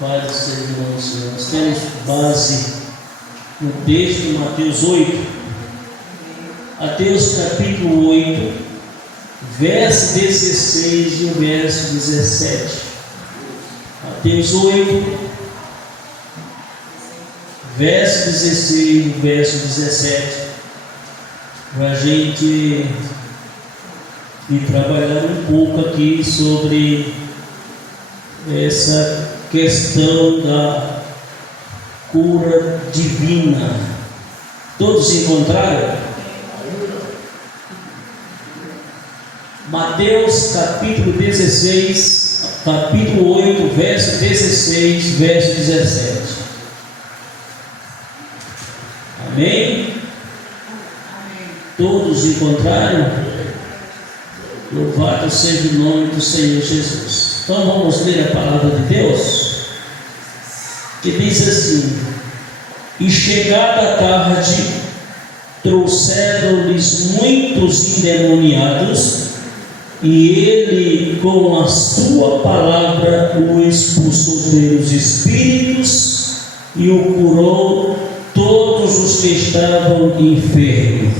Pai do Senhor, nós temos base no texto Mateus 8, Mateus capítulo 8, verso 16 e o verso 17. Mateus 8, verso 16 e o verso 17, para a gente ir trabalhar um pouco aqui sobre essa questão da cura divina. Todos encontraram? Mateus capítulo 16, capítulo 8, verso 16, verso 17. Amém? Todos encontraram? Louvado seja o nome do Senhor Jesus. Então vamos ler a palavra de Deus, que diz assim: e chegada a tarde, trouxeram-lhes muitos endemoniados, e ele com a sua palavra o expulsou pelos espíritos e o curou todos os que estavam enfermos,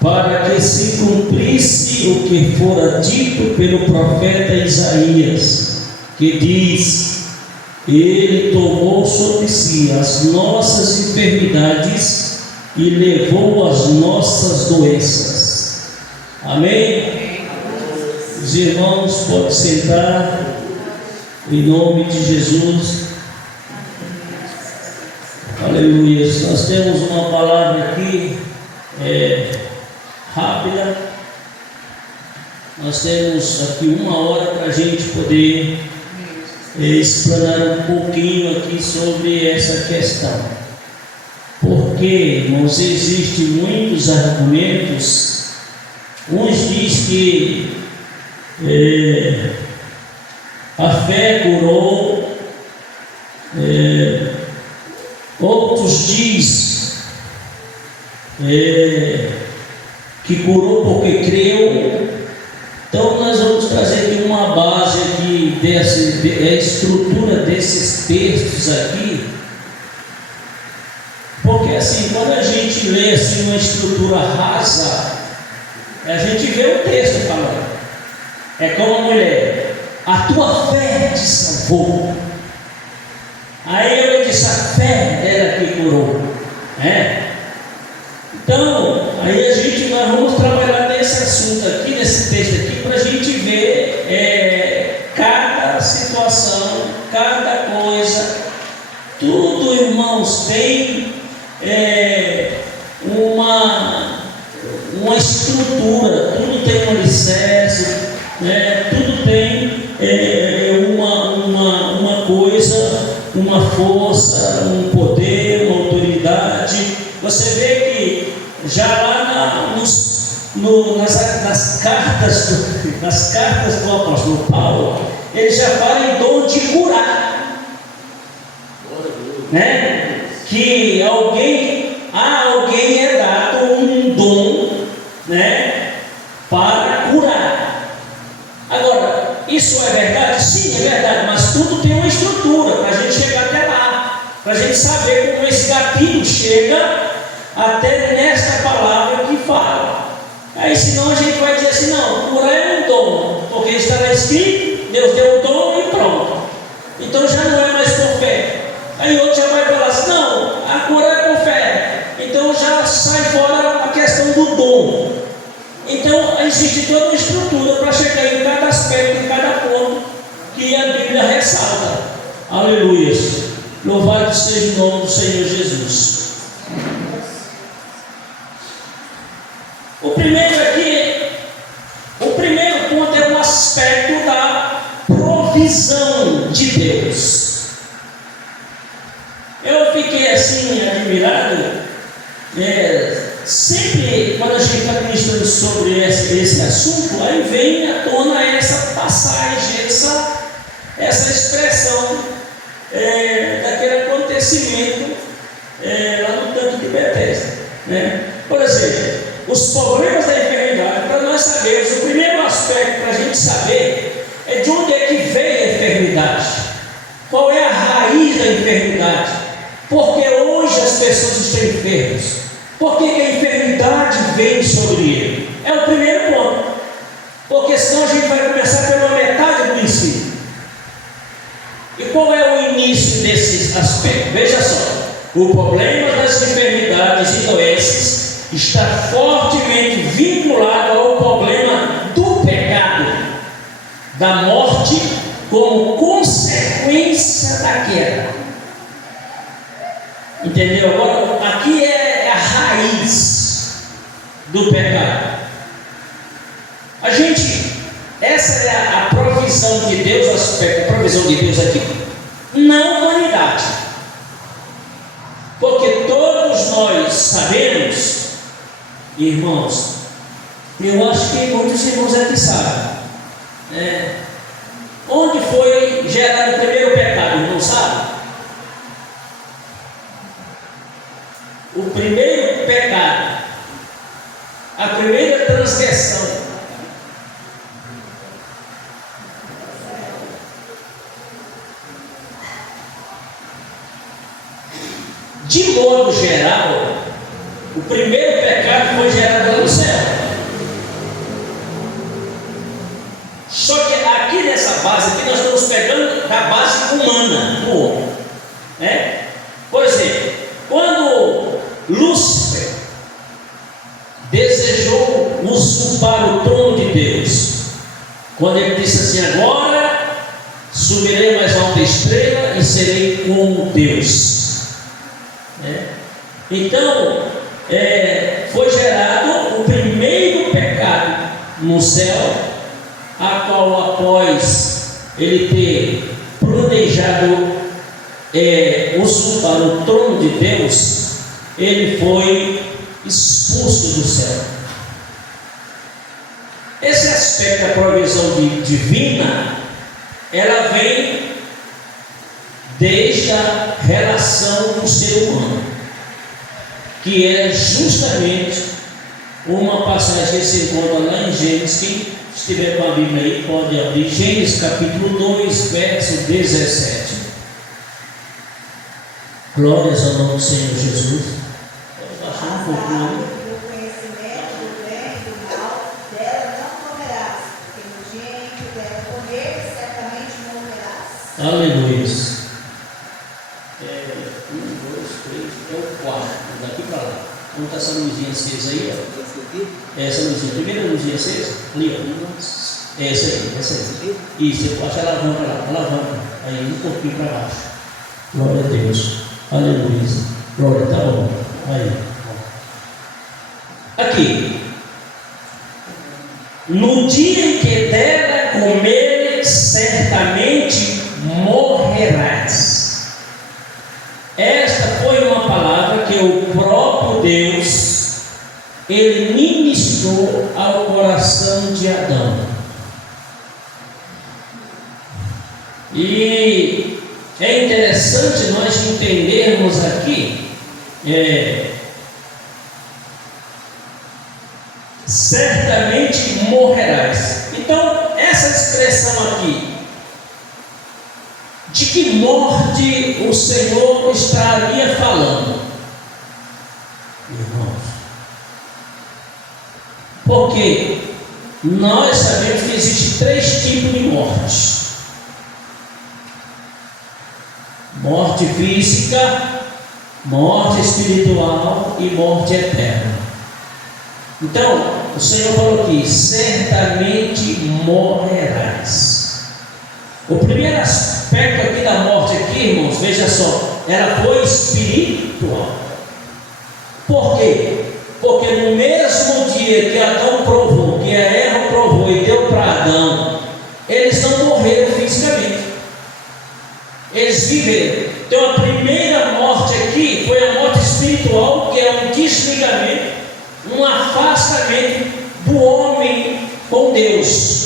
para que se cumprisse o que fora dito pelo profeta Isaías, que diz: ele tomou sobre si as nossas enfermidades e levou as nossas doenças. Amém? Os irmãos podem sentar, em nome de Jesus. Aleluia. Nós temos uma palavra aqui rápida. Nós temos aqui 1 hora para a gente poder explanar um pouquinho aqui sobre essa questão. Porque, irmãos, existem muitos argumentos. Uns dizem que a fé curou, outros dizem que curou porque creu. Então nós vamos trazer aqui uma base aqui a estrutura desses textos aqui, porque assim, quando a gente lê assim uma estrutura rasa, a gente vê o texto falando. É como a mulher: a tua fé te salvou. Aí eu disse: a fé era que curou, né? Então, aí nós vamos trabalhar nesse assunto aqui, nesse texto aqui, para a gente ver cada situação, cada coisa. Tudo, irmãos, tem uma estrutura, tudo tem um alicerce, né? Tudo tem uma coisa, uma força, um poder, uma autoridade. Você vê que já lá nas cartas do apóstolo Paulo, ele já fala em dom de curar, né? Que a alguém é dado um dom, né, para curar. Agora, isso é verdade? Sim, é verdade, mas tudo tem uma estrutura para a gente chegar até lá, para a gente saber como esse gatilho chega até nesta palavra que fala. Aí senão a gente vai dizer assim: não, curar é um dom, porque está lá escrito, Deus deu o dom e pronto. Então já não é mais por fé. Aí outro já vai falar assim: não, a cura é por fé. Então já sai fora a questão do dom. Então existe toda uma estrutura para chegar em cada aspecto, em cada ponto que a Bíblia ressalta. Aleluia. Louvado seja o nome do Senhor Jesus. O primeiro ponto é o aspecto da provisão de Deus. Eu fiquei assim admirado, sempre quando a gente está ministrando sobre esse assunto, aí vem à tona essa passagem, essa expressão daquele acontecimento lá no tanque de Betesda, né? Por exemplo, os problemas da enfermidade, para nós sabermos, o primeiro aspecto para a gente saber é de onde é que veio a enfermidade. Qual é a raiz da enfermidade? Porque hoje as pessoas estão enfermas. Por que a enfermidade vem sobre ele? É o primeiro ponto. Porque senão a gente vai começar pela metade do ensino. E qual é o início desse aspecto? Veja só. O problema das enfermidades e doenças está fortemente vinculado ao problema do pecado, da morte, como consequência da queda. Entendeu? Agora, aqui é a raiz do pecado. Essa é a provisão de Deus, o aspecto, a provisão de Deus aqui, na humanidade. Porque todos nós sabemos, irmãos, eu acho que muitos irmãos aqui sabem, onde foi gerado o primeiro pecado, não sabe? O primeiro pecado, a primeira transgressão, de modo geral, o primeiro pecado foi gerado lá no céu. Só que aqui nessa base, aqui nós estamos pegando da base humana do homem. Por exemplo, quando Lúcifer desejou usurpar o trono de Deus, quando ele disse assim: agora subirei mais alta estrela e serei como Deus. Então, foi gerado o primeiro pecado no céu, a qual, após ele ter planejado usurpar o trono de Deus, ele foi expulso do céu. Esse aspecto da provisão divina, ela vem desde a relação com o ser humano, que é justamente uma passagem que se encontra lá em Gênesis. Quem estiver com a Bíblia aí pode abrir Gênesis capítulo 2, verso 17. Glórias ao nome do Senhor Jesus. Pode baixar um pouquinho. O conhecimento do bem e do mal dela não comerás, porque no dia em que dela comer, certamente morrerás. Aleluia. 1, 2, 3, é o quarto, daqui para lá. Como está essa luzinha acesa aí? Ó? Essa luzinha, a primeira luzinha acesa, ali, ó. Essa aí. Isso, eu acho a alavanca lá, alavanca. Aí um pouquinho para baixo. Glória a Deus. Aleluia. Glória, tá bom. Aí. Aqui. No dia em que dela comer, certamente morrerás. Esta foi uma palavra que o próprio Deus, ele ministrou ao coração de Adão. E é interessante nós entendermos aqui, certamente morrerás. Então, essa expressão aqui, de que morte o Senhor estaria falando, irmãos? Porque nós sabemos que existem 3 tipos de morte: morte física, morte espiritual e morte eterna. Então, o Senhor falou aqui: certamente morrerás. O primeiro aspecto aqui da morte aqui, irmãos, veja só, ela foi espiritual. Por quê? Porque no mesmo dia que Adão provou, que a Eva provou e deu para Adão, eles não morreram fisicamente, eles viveram. Então a primeira morte aqui foi a morte espiritual, que é um desligamento, um afastamento do homem com Deus.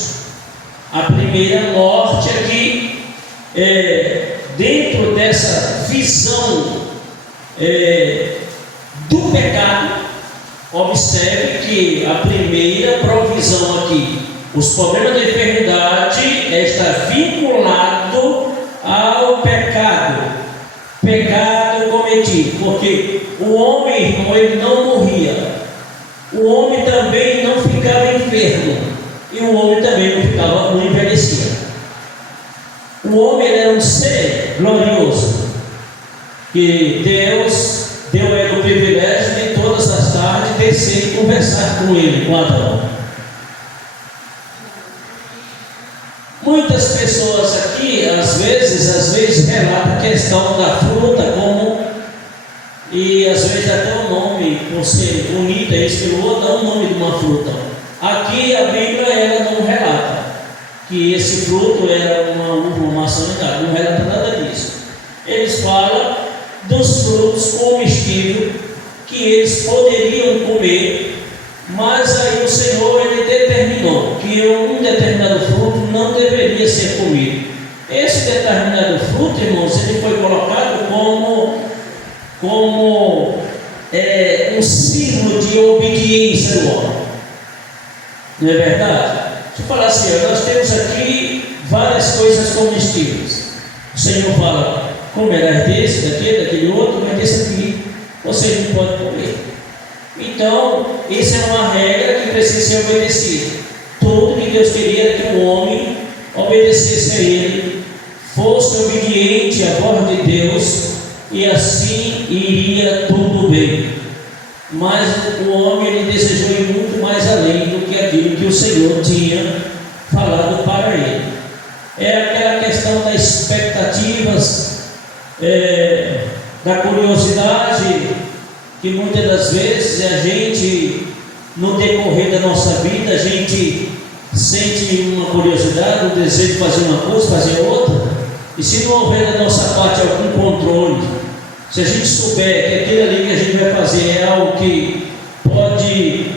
A primeira morte aqui, dentro dessa visão do pecado, observe que a primeira provisão aqui, os problemas da enfermidade, está vinculado ao pecado motivo, porque o homem, irmão, ele não morria, o homem também não ficava enfermo, e o homem também não envelhecia. O homem era um ser glorioso, que Deus deu a ele o privilégio de todas as tardes descer e conversar com ele, com Adão. Muitas pessoas aqui, às vezes relatam a questão da fruta como, e às vezes até o nome, por ser bonita, isso pelo outro, dá o nome de uma fruta. Aqui a Bíblia ela não relata que esse fruto era uma uva, uma maçã, não relata nada disso. Eles falam dos frutos comestíveis que eles poderiam comer, mas aí o Senhor ele determinou que um determinado fruto não deveria ser comido. Esse determinado fruto, irmãos, ele foi colocado como um símbolo de obediência do homem. Não é verdade? Se eu falar assim, nós temos aqui várias coisas comestíveis. O Senhor fala: comerás desse, daquele outro, mas desse aqui você não pode comer. Então, essa é uma regra que precisa ser obedecida. Tudo que Deus queria era que o homem obedecesse a Ele, fosse obediente à voz de Deus, e assim iria tudo bem. Mas o homem ele desejou ir muito mais além do que aquilo que o Senhor tinha falado para ele. É aquela questão das expectativas, da curiosidade, que muitas das vezes a gente, no decorrer da nossa vida, a gente sente uma curiosidade, um desejo de fazer uma coisa, fazer outra, e se não houver da nossa parte algum controle, se a gente souber que aquilo ali que a gente vai fazer é algo que pode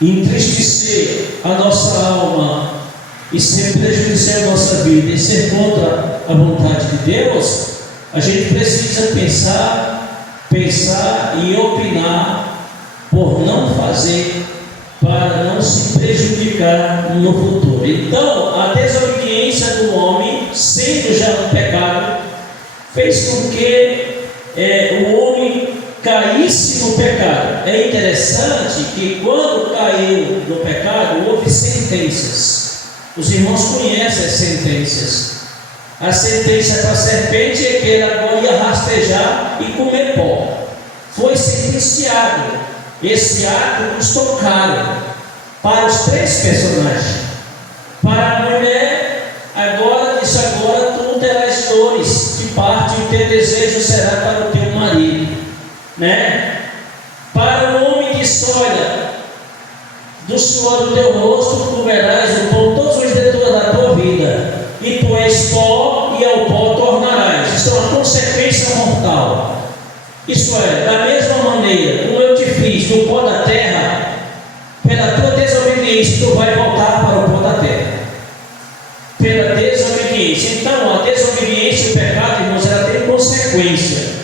entristecer a nossa alma e ser prejudicial a nossa vida e ser contra a vontade de Deus, a gente precisa pensar e opinar por não fazer, para não se prejudicar no futuro. Então, a desobediência do homem, sendo já um pecado, fez com que o homem caísse no pecado. É interessante que quando caiu no pecado, houve sentenças. Os irmãos conhecem as sentenças. A sentença para a serpente é que ele agora ia rastejar e comer pó. Foi sentenciado. Esse ato custou caro para os três personagens. Para a mulher, agora disse: agora tu terás dores de parto e o teu desejo será para o teu marido, né? Para o homem disse: olha, do suor do teu rosto comerás o pão todos os dias da tua vida, e tu és pó e ao pó tornarás. Isso é uma consequência mortal. Isso é, da mesma maneira como eu te fiz do pó da terra, pela tua desobediência tu vai voltar para o pó da terra. Pela desobediência. Então a desobediência e o pecado, irmãos, ela tem consequência.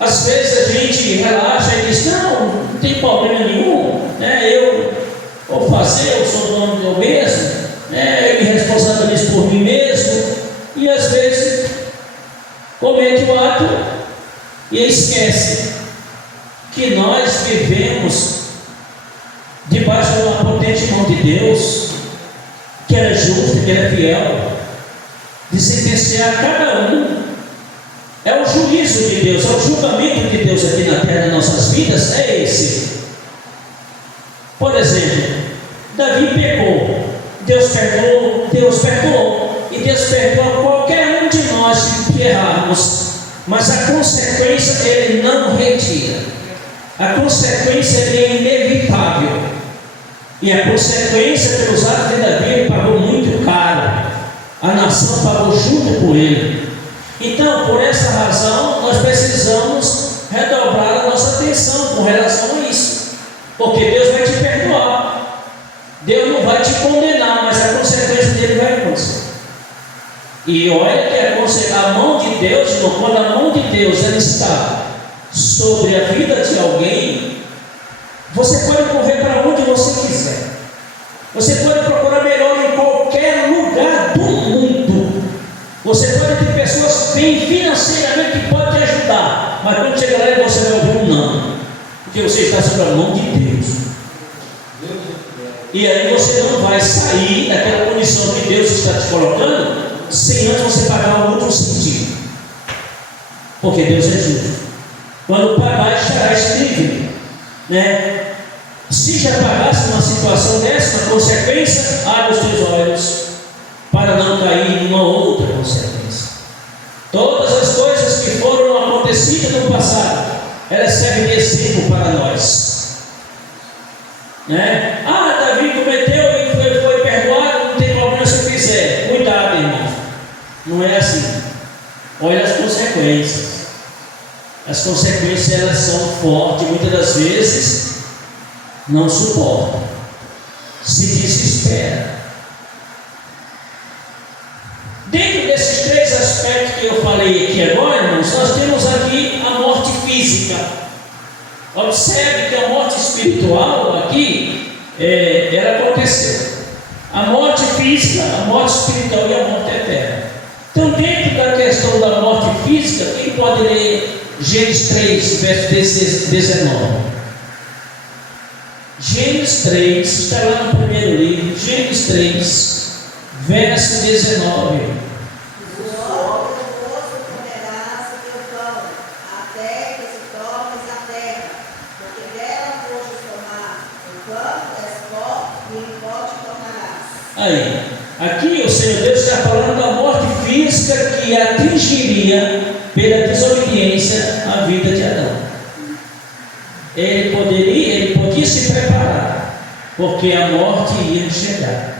Às vezes a gente relaxa e diz: não tem problema nenhum, né? Eu vou fazer, eu sou dono de eu mesmo, né? Eu me responsabilizo por mim mesmo. E às vezes comete o ato e esquece que nós vivemos debaixo de uma potente mão de Deus, que era justo, que era fiel, de sentenciar cada um. É o juízo de Deus, é o julgamento de Deus aqui na terra, nas nossas vidas, é esse. Por exemplo, Davi pecou, Deus perdoou, e Deus perdoa qualquer um de nós que errarmos, mas a consequência ele não retira. A consequência é inevitável, e a consequência pelos atos de Davi ele pagou muito caro. A nação pagou junto com ele. Então, por essa razão, nós precisamos redobrar a nossa atenção com relação a isso, porque Deus vai te perdoar, Deus não vai te condenar, mas a consequência dele vai acontecer. E olha que a mão de Deus, quando a mão de Deus ela está sobre a vida de alguém, você pode correr para onde você quiser, você pode procurar melhor em qualquer lugar do mundo, você pode ter pessoas bem financeiramente que podem te ajudar. Porque você está sob a mão de Deus. E aí você não vai sair daquela condição que Deus está te colocando sem antes você pagar o último sentido. Porque Deus é justo. Quando pagar, estarás livre, né? Se já pagasse uma situação dessa, uma consequência, abre os teus olhos para não cair em uma outra consequência. Todas as coisas que foram acontecidas no passado, elas servem de exemplo para nós, né? Davi cometeu e foi perdoado, não tem problema se fizer. Cuidado, irmão, não é assim. Olha as consequências. As consequências, elas são fortes, muitas das vezes não suportam, se desespera. Dentro desses três aspectos que eu falei aqui agora, irmãos, nós temos aqui a morte física. Observe que a morte espiritual aqui, ela aconteceu. A morte física, a morte espiritual e a morte eterna. Então, dentro da questão da morte física, quem pode ler Gênesis 3, verso 19? Gênesis 3, está lá no primeiro livro, Gênesis 3, verso 19. Aí, aqui o Senhor Deus está falando da morte física que atingiria pela desobediência a vida de Adão. Ele podia se preparar, porque a morte ia chegar.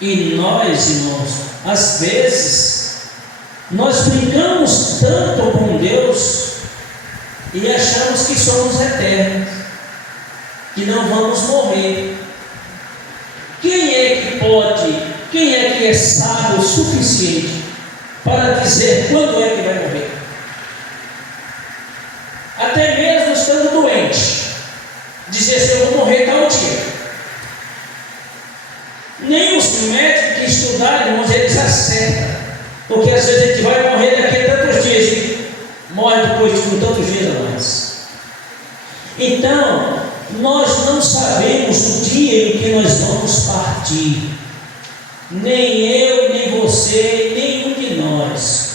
E nós, irmãos, às vezes, nós brincamos tanto com Deus e achamos que somos eternos, que não vamos morrer. Quem é que é sábio o suficiente para dizer quando é que vai morrer? Até mesmo estando doente, dizer se eu vou morrer tal dia. Nem os médicos que estudaram, irmãos, eles acertam, porque às vezes a gente vai morrer daqui a tantos dias e morre depois de tantos dias a mais. Então, nós não sabemos o dia em que nós vamos partir. Nem eu, nem você, nenhum de nós.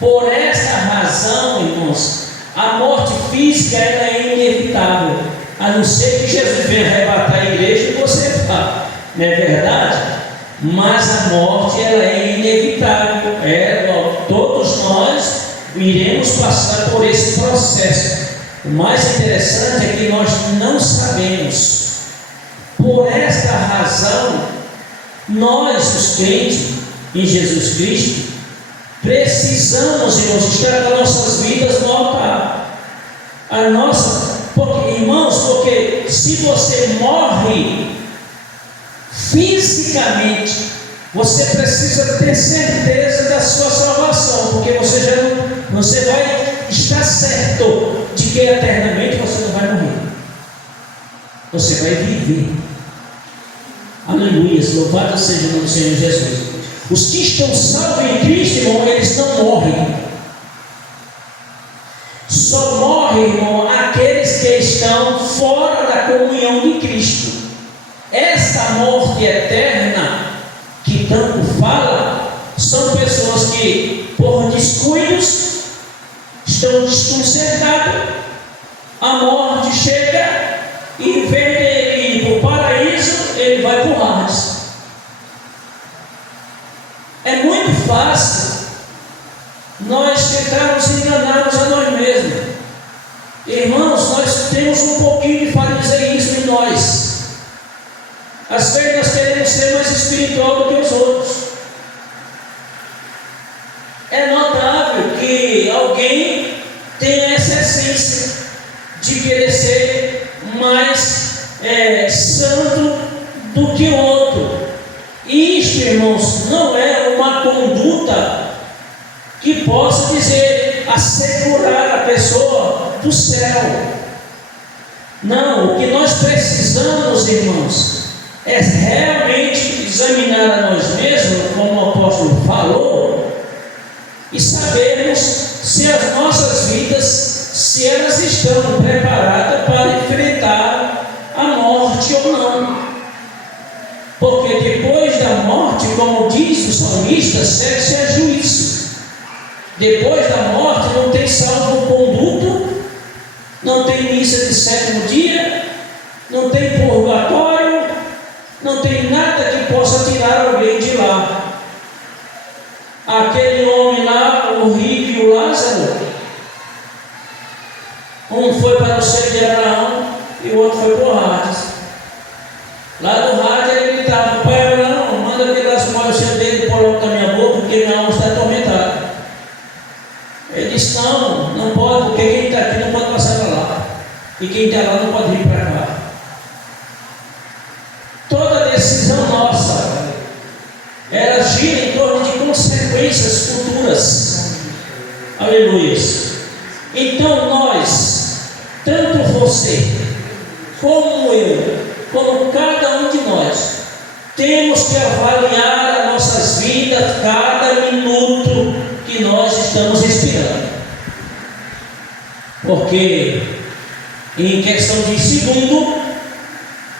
Por essa razão, irmãos, a morte física ela é inevitável, a não ser que Jesus venha arrebatar a igreja e você vá, não é verdade? Mas a morte ela é inevitável, todos nós iremos passar por esse processo. O mais interessante é que nós não sabemos. Por esta razão, nós, os crentes em Jesus Cristo, precisamos, irmãos, estar com nossas vidas no altar. Porque se você morre fisicamente, você precisa ter certeza da sua salvação, porque você vai estar certo de que eternamente você não vai morrer. Você vai viver. Aleluia, louvado seja o nome do Senhor Jesus. Os que estão salvos em Cristo, irmão, eles não morrem. Só morrem, irmão, aqueles que estão fora da comunhão de Cristo. Esta morte eterna que tanto fala, são pessoas que, por descuidos, estão desconcertados. A morte chega e, em vez de ele ir para o paraíso, ele vai para o Hades. É muito fácil nós tentarmos enganarmos a nós mesmos. Irmãos, nós temos um pouquinho de fariseísmo em nós. Às vezes nós queremos ser mais espiritual do que os outros. É notável que alguém tem essa essência de querer ser mais santo do que o outro. E isto, irmãos, não é uma conduta que possa dizer, assegurar a pessoa do céu. Não, o que nós precisamos, irmãos, é realmente examinar a nós mesmos, como o apóstolo falou, e sabermos se as nossas vidas, se se elas estão preparadas para enfrentar a morte ou não. Porque depois da morte, como diz o salmista, segue-se a juízo. Depois da morte não tem salvo-conduto, não tem missa de sétimo dia, não tem purgatório, não tem nada que possa tirar alguém de lá. Aquele homem lá, o rico e o Lázaro, um foi para o seio de Abraão e o outro foi para o Hades. Lá do Hades ele gritava: Pai Abraão, manda que as molhas dele e coloque na minha boca, porque minha alma está atormentada. Ele disse: não pode, porque quem está aqui não pode passar para lá, e quem está lá não pode vir para cá. Toda decisão nossa, ela gira em torno de consequências futuras. Aleluia. Então nós, tanto você, como eu, como cada um de nós, temos que avaliar as nossas vidas cada minuto que nós estamos respirando. Porque em questão de segundo,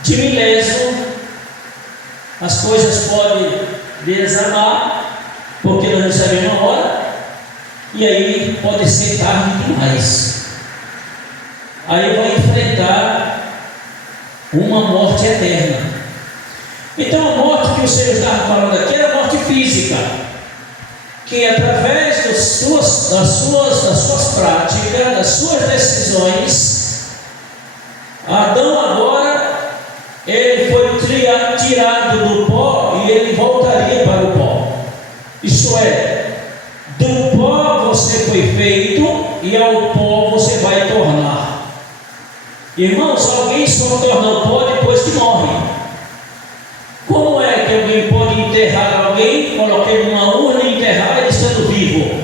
de milésimo, as coisas podem desabar, porque nós não sabemos a hora, e aí pode ser tarde demais. Aí vai enfrentar uma morte eterna. Então a morte que o Senhor estava falando aqui era a morte física, que através das suas práticas, das suas decisões, Adão agora ele foi tirado do pó e ele voltaria para o pó. Isto é, do pó você foi feito e ao pó você vai tornar. Irmãos, alguém só torna o pó depois que morre. Como é que alguém pode enterrar alguém, colocar ele numa urna e enterrar ele estando vivo?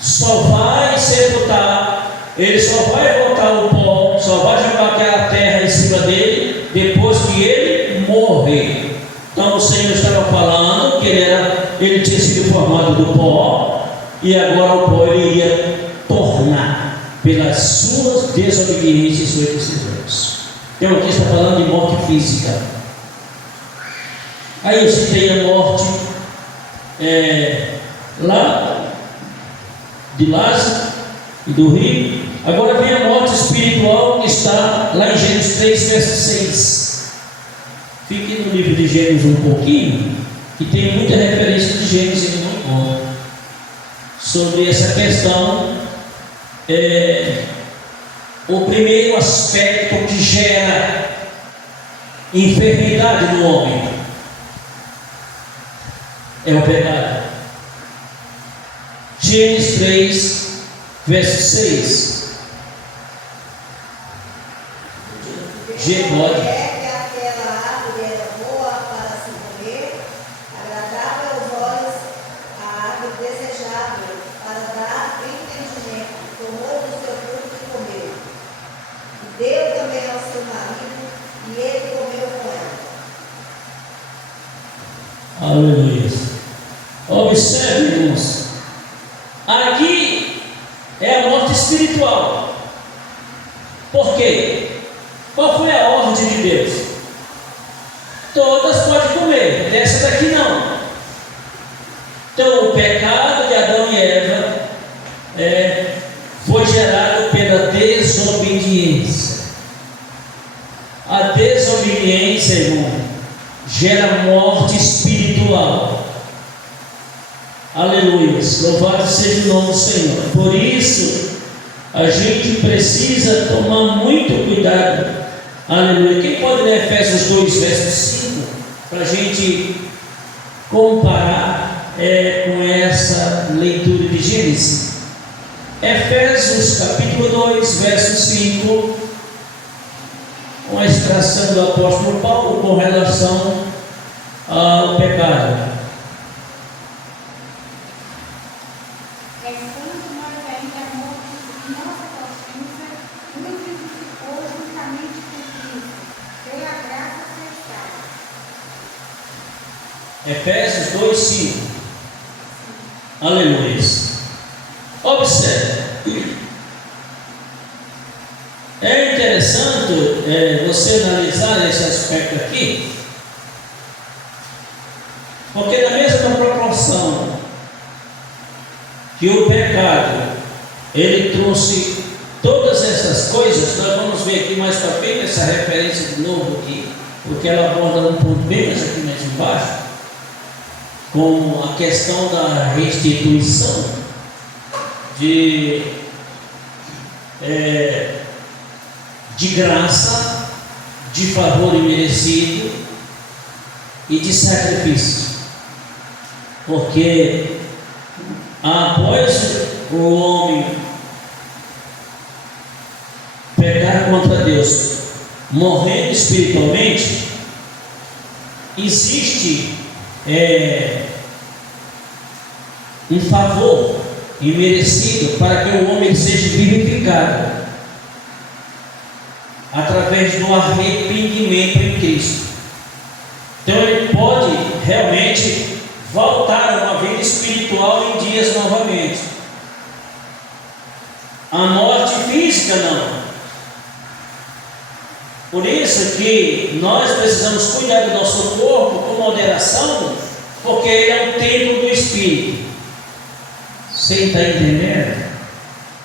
Só vai sepultar, ele só vai voltar ao pó, só vai jogar aquela terra em cima dele depois que ele morrer. Então o Senhor estava falando que ele tinha sido formado do pó, e agora o pó ele iria tornar pelas suas desobediências e suas decisões. Então aqui está falando de morte física. Aí eu citei a morte lá de Lázaro e do rio. Agora vem a morte espiritual que está lá em Gênesis 3, verso 6. Fique no livro de Gênesis um pouquinho, que tem muita referência de Gênesis muito bom sobre essa questão. O primeiro aspecto que gera enfermidade no homem é o pecado. Gênesis 3, verso 6. Pode. Aquela árvore era boa para se comer, agradável aos olhos, a árvore desejável para dar entendimento, tomou do seu fruto e comeu. E deu também ao seu marido, e ele comeu com ela. Aleluia. Observe, irmãos, aqui é a morte espiritual. Por quê? Qual foi a ordem de Deus? Todas podem comer, dessa daqui não. Então o pecado de Adão e Eva foi gerado pela desobediência. A desobediência, irmão, gera morte espiritual. Aleluia, louvado seja o nome do Senhor. Por isso a gente precisa tomar muito cuidado. Aleluia. Quem pode ler Efésios 2, verso 5, para a gente comparar com essa leitura de Gênesis? Efésios capítulo 2, verso 5, uma extração do apóstolo Paulo com relação ao pecado. Efésios 2, 5. Aleluia. Observe. É interessante você analisar esse aspecto aqui, porque na mesma proporção que o pecado ele trouxe todas essas coisas, nós vamos ver aqui mais para frente essa referência de novo aqui, porque ela aborda um ponto bem mais aqui mais embaixo, com a questão da restituição de graça, de favor imerecido e de sacrifício, porque após o homem pecar contra Deus, morrendo espiritualmente, existe um favor imerecido para que o homem seja vivificado através do arrependimento em Cristo. Então ele pode realmente voltar a uma vida espiritual em dias novamente. A morte física não. Por isso que nós precisamos cuidar do nosso corpo com moderação, porque ele é o templo do Espírito. Você está entendendo?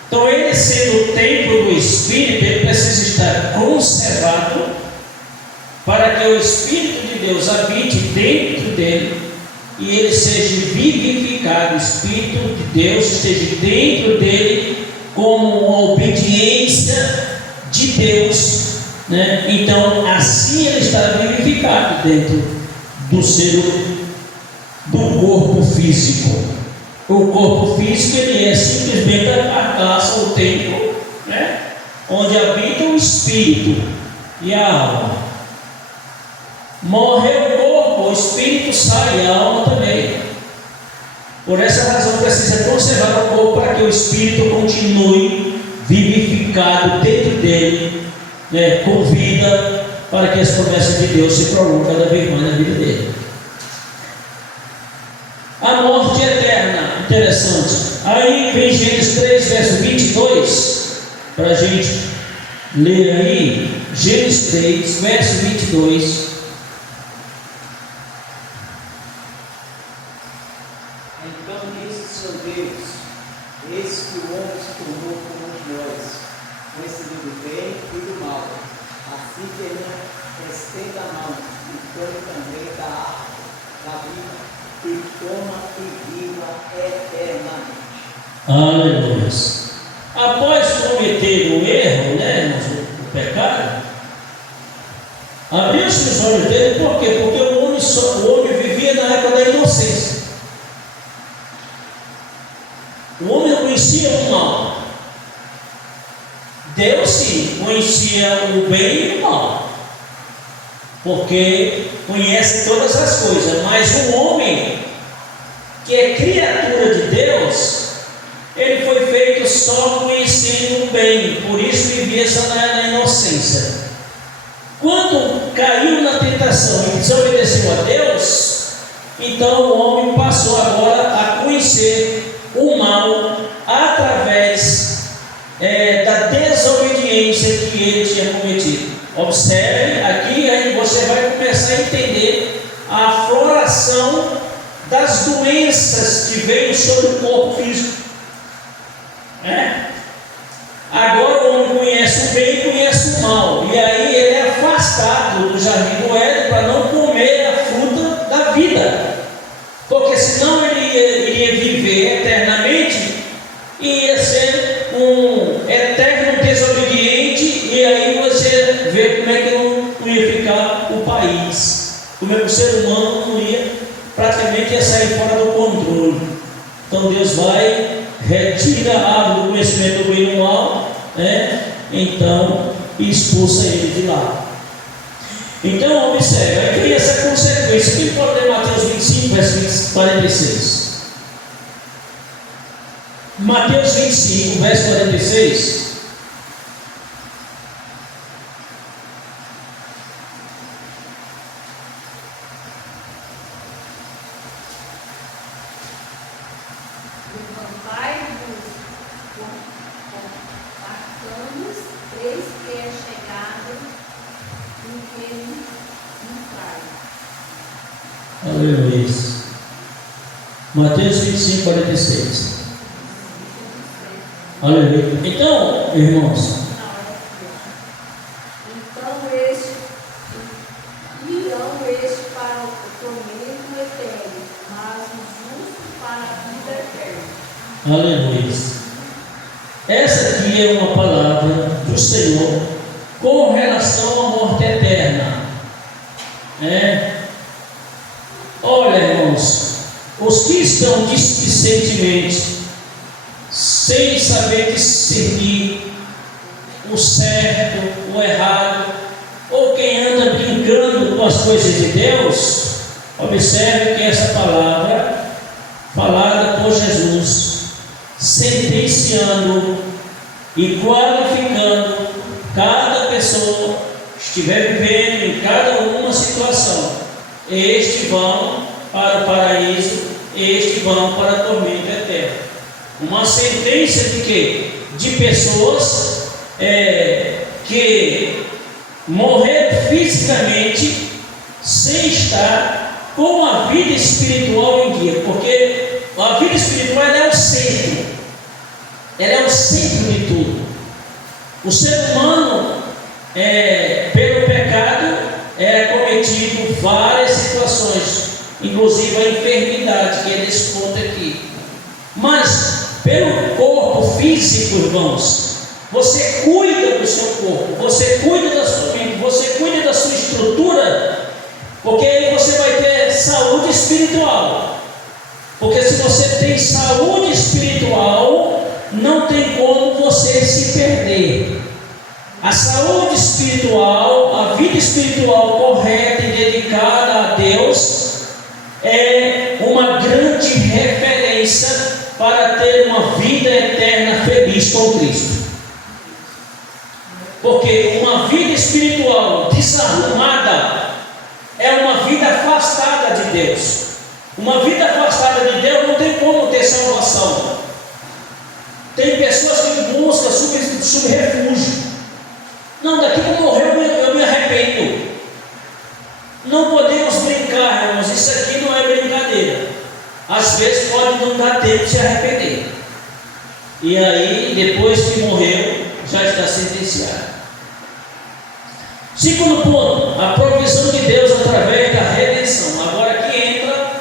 Então ele sendo o templo do Espírito, ele precisa estar conservado para que o Espírito de Deus habite dentro dele e ele seja vivificado, o Espírito de Deus esteja dentro dele como uma obediência de Deus, né? Então assim ele está vivificado dentro do ser, do corpo físico. O corpo físico ele é simplesmente a carcaça, o templo, né? Onde habita o Espírito e a alma. Morre o corpo, o Espírito sai, a alma também. Por essa razão precisa conservar o corpo para que o Espírito continue vivificado dentro dele, né? Com vida, para que as promessas de Deus se prolongem cada vez mais na vida dele. A morte eterna, interessante. Aí vem Gênesis 3, verso 22, para a gente ler aí. Gênesis 3, verso 22. Então disse o Senhor Deus: eis que o homem se tornou como nós, conhecedor do bem e do mal. Assim que ele estenda a mão e tome também da árvore da vida, e coma e viva eternamente. Aleluia. Após cometer o erro, né, o pecado, abriu-se os olhos dele. Por quê? Porque o homem vivia na época da inocência. O homem não conhecia o mal. Deus sim conhecia o bem e o mal, porque conhece todas as coisas. Mas o homem que é criatura de Deus, ele foi feito só conhecendo o bem, por isso vivia só na inocência. Quando caiu na tentação e desobedeceu a Deus, então o homem passou agora a conhecer o mal através da desobediência que ele tinha cometido. Observe aqui, aí você vai começar a entender a afloração das doenças que veio sobre o corpo físico. Agora o homem conhece o bem e conhece o mal, e aí ele é afastado do jardim do Éden para não comer a fruta da vida, porque senão ele iria viver eternamente e ia ser um eterno desobediente. E aí você vê como é que não ia ficar o país, como é que o ser humano não ia, praticamente ia sair fora do controle. Então Deus vai, retira a árvore do conhecimento do bem e do mal, né? Então expulsa ele de lá. Então observe, aí tem essa consequência. Quem pode ler Mateus 25, verso 46? Mateus 25, verso 46. Levantai-vos, compactamos, eis que Aleluia. Mateus 25, 46. Aleluia. Então, irmãos, irão este para o tormento eterno, mas os justos para a vida eterna. aleluia. Essa aqui é uma palavra do Senhor com relação à morte eterna. Olha, irmãos, os que estão displicentemente, sem saber discernir o certo, o errado, ou quem anda brincando com as coisas de Deus, observe que essa palavra, falada por Jesus, sentenciando e qualificando cada pessoa que estiver vivendo em cada uma situação. Estes vão para o paraíso, estes vão para a tormenta eterna. Uma sentença de quê? De pessoas que morreram fisicamente sem estar com a vida espiritual em dia, porque a vida espiritual é o centro, ela é o centro de tudo. O ser humano, pelo pecado, é cometido várias situações, inclusive a enfermidade que ele desconta aqui. Mas pelo corpo físico, irmãos, você cuida do seu corpo, você cuida da sua mente, você cuida da sua estrutura, porque aí você vai ter saúde espiritual. Porque se você tem saúde espiritual, não tem como você se perder. A saúde espiritual, a vida espiritual correta e dedicada a Deus é uma grande referência para ter uma vida eterna feliz com Cristo. Porque uma vida espiritual desarrumada é uma vida afastada de Deus. Uma vida afastada de Deus não tem como ter salvação. Tem pessoas que buscam refúgio. Não, daqui que morreu eu me arrependo. Não podemos brincar, irmãos, isso aqui não é brincadeira. Às vezes pode não dar tempo de se arrepender. E aí, depois que morreu, já está sentenciado. Segundo ponto, a provisão de Deus através da redenção. Agora aqui entra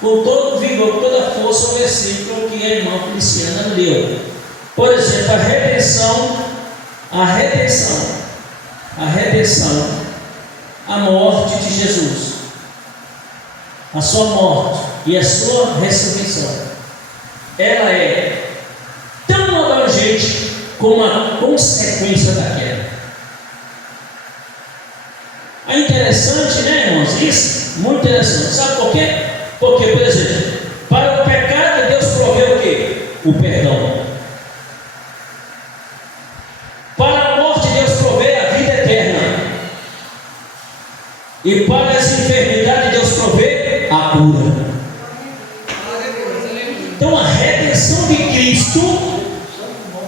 com todo vigor, com toda a força, o versículo que a irmã Feliciana leu. Por exemplo, a redenção, a morte de Jesus, a sua morte e a sua ressurreição, ela é tão abrangente como a consequência da queda. É interessante, né, irmãos? Isso, muito interessante. Sabe por quê? Porque, por exemplo, para o pecado Deus proveu o quê? O perdão. Para a morte Deus provê a vida eterna. E para as enfermidades Deus provê a cura. Então a redenção de Cristo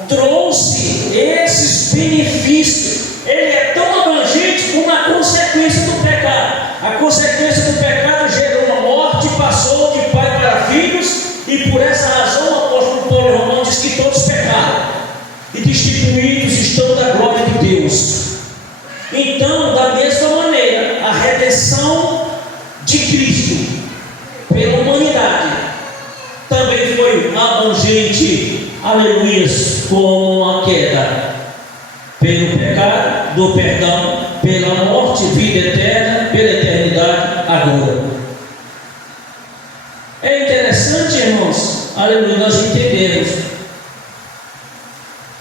trouxe esses benefícios. Ele é tão abrangente como a consequência do pecado. A consequência do pecado gerou uma morte, passou de pai para filhos, e por essa razão o apóstolo Paulo em Romanos diz que todos pecaram e destituídos estão da glória de Deus. Então, da mesma maneira, a redenção de Cristo pela humanidade também foi abrangente, aleluia, como a queda, pelo pecado, do perdão, pela morte, vida eterna, pela eternidade, agora. É interessante, irmãos, aleluia, nós entendemos.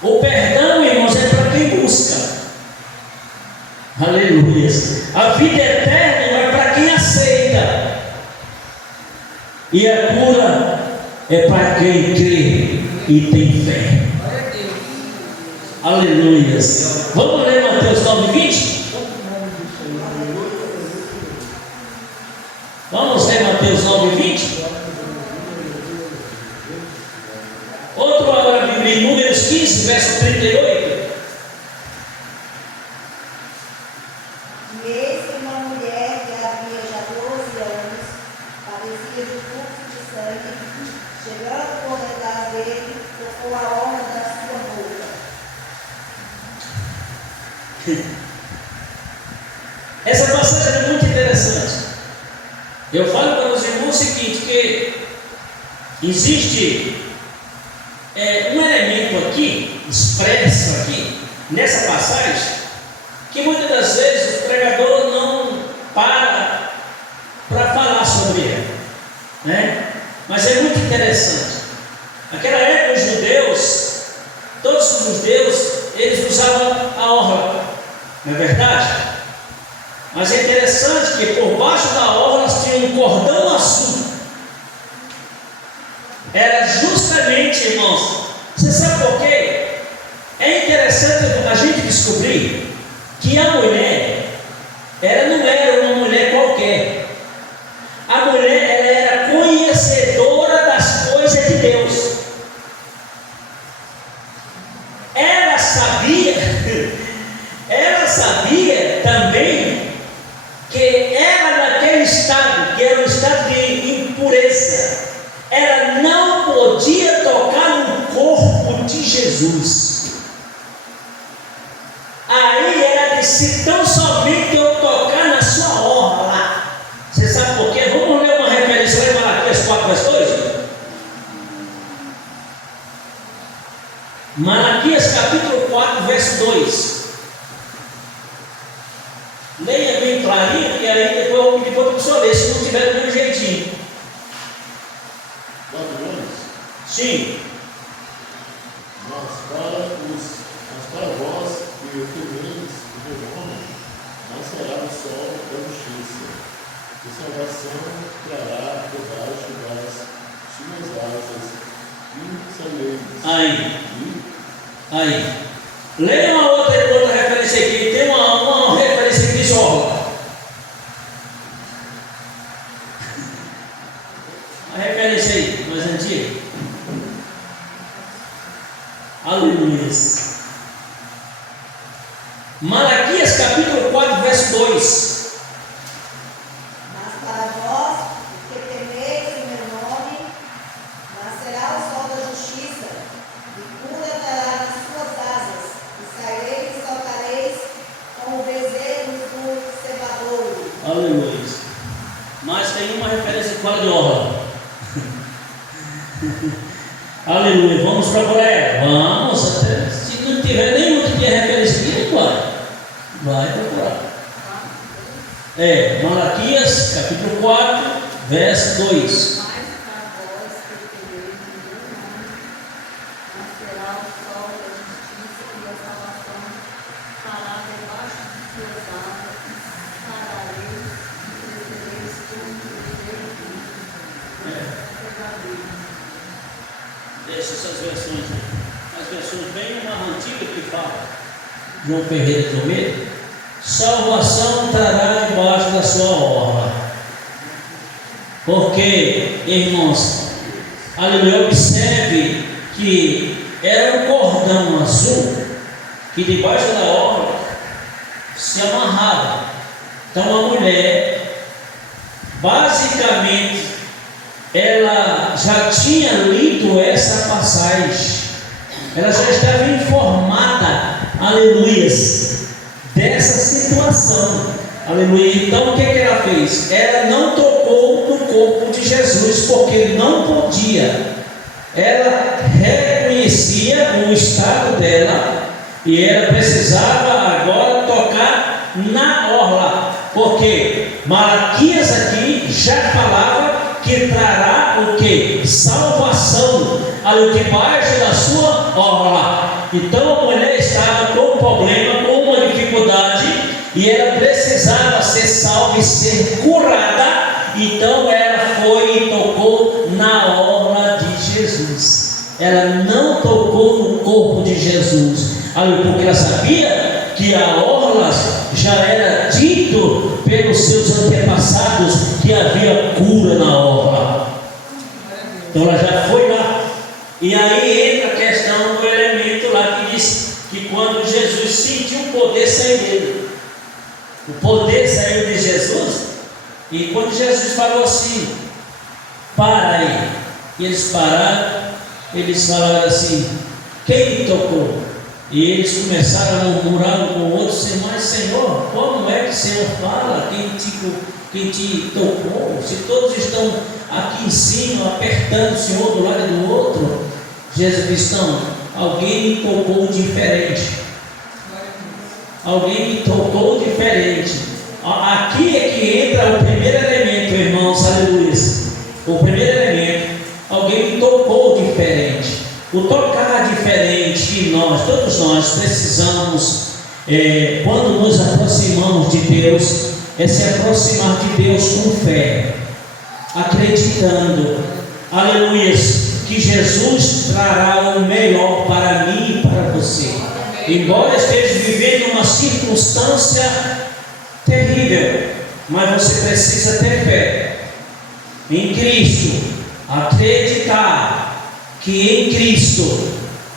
O perdão, irmãos, é para quem busca. Aleluia. A vida eterna é para quem aceita. E a cura é para quem crê e tem fé. Aleluia. Vamos ler Mateus 9:20? Vamos ler Mateus 9:20? Outro agora a Bíblia em Números 15, verso 38. E eis que uma mulher que havia já 12 Eu falo para os irmãos o seguinte, que existe um elemento aqui, expresso aqui, nessa passagem, que muitas das vezes o pregador não para falar sobre ela, né? Mas é muito interessante. Naquela época os judeus, todos os judeus, eles usavam a orla, não é verdade? Mas é interessante que por baixo da orla tinha um cordão azul. Era justamente, irmãos, você sabe por quê? É interessante a gente descobrir que a mulher, ela não era uma mulher qualquer. A mulher, ela era conhecedora das coisas de Deus. Ela sabia também que era naquele estado, que era um estado de impureza. Ela não podia tocar no corpo de Jesus. Aí ela disse: tão somente eu tocar na sua orla. Você sabe por quê? Vamos ler uma referência lá em Malaquias 4:2. Malaquias capítulo 4, verso 2. Leia bem clarinho, e aí depois eu vou pedir para o senhor ler, se não tiver do meu jeitinho. Sim. Mas para vós que temeis o meu nome, nascerá o sol da justiça, e salvação trará debaixo das suas asas, e sabeis. Aí. Leia uma outra referência aqui. Tem uma referência que diz orla. A referência aí, mais antiga. Aleluia. Malaquias capítulo 4, verso 2. Mas para vós que temeis o meu nome, nascerá o sol da justiça, e cura dará nas suas asas, e saireis e saltareis como bezerros do cevadouro. Aleluia. Mas tem uma referência que fala de orla. Aleluia. Vamos procurar ela. Vamos. Até, se não tiver nenhum que tenha referência aqui, vai procurar. Malaquias capítulo 4, verso 2. Mas para vós que temeis o meu nome, nascerá o sol da justiça e a salvação fará debaixo de suas asas, sarareis e crescereis como Deixa essas versões aí. As versões bem mais antigas que fala. João Ferreira de Almeida. Salvação trará debaixo da sua orla. Porque, irmãos, aleluia, observe que era um cordão azul que debaixo da orla se amarrava. Então a mulher, basicamente, ela já tinha lido essa passagem, ela já estava informada, aleluias, dessa situação, aleluia. Então o que ela fez? Ela não tocou no corpo de Jesus, porque não podia. Ela reconhecia o estado dela e ela precisava agora tocar na orla, porque Malaquias aqui já falava que trará o que? Salvação ali debaixo da sua orla. Então a mulher estava com um problema, com uma dificuldade, e ela precisava ser salva e ser curada. Então ela foi e tocou na orla de Jesus. Ela não tocou no corpo de Jesus, porque ela sabia que a orla já era dito pelos seus antepassados que havia cura na orla. Então ela já foi lá. E aí entra a questão do elemento lá que diz que quando Jesus sentiu o poder sair dele, o poder saiu de Jesus, e quando Jesus falou assim: para aí, e eles pararam, eles falaram assim: quem me tocou? E eles começaram a murmurar um com o outro, mas Senhor, como é que o Senhor fala? que te tocou, se todos estão aqui em cima, apertando o Senhor do lado do outro, Jesus diz: não, alguém me tocou diferente. Alguém me tocou diferente. Aqui é que entra o primeiro elemento, irmãos, aleluia. O primeiro elemento, alguém me tocou diferente. O tocar diferente que todos nós precisamos, quando nos aproximamos de Deus, é se aproximar de Deus com fé, acreditando, aleluia, que Jesus trará o melhor para mim e para você. Embora esteja vivendo uma circunstância terrível, mas você precisa ter fé em Cristo, acreditar que em Cristo,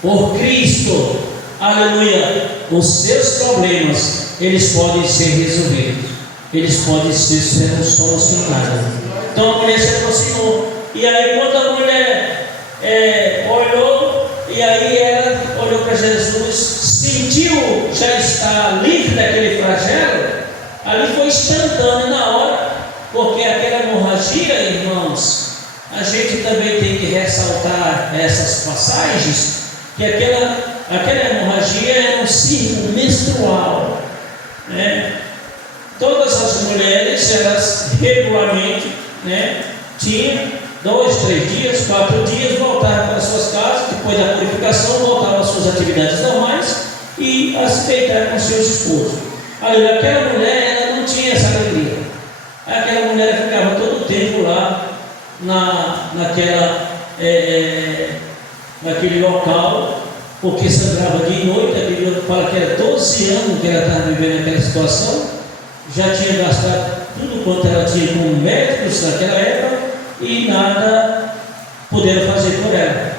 por Cristo, aleluia, os seus problemas, eles podem ser resolvidos, eles podem ser solucionados. Então a mulher se aproximou, e aí quando a mulher olhou, e aí ela olhou para Jesus, sentiu já estar livre daquele flagelo, ali foi instantâneo na hora, porque aquela hemorragia, irmãos, a gente também tem que ressaltar essas passagens, que aquela hemorragia era um ciclo menstrual, né? Todas as mulheres, elas regularmente, né, tinham 2, 3 dias, 4 dias, voltavam para suas casas, depois da purificação, voltavam às suas atividades normais e a se deitar com seus esposos. Ali, aquela mulher, ela não tinha essa alegria. Aquela mulher ficava todo o tempo lá naquele local, porque sangrava de noite. A Bíblia fala que era 12 anos que ela estava vivendo aquela situação, já tinha gastado tudo quanto ela tinha com médicos naquela época e nada puderam fazer por ela.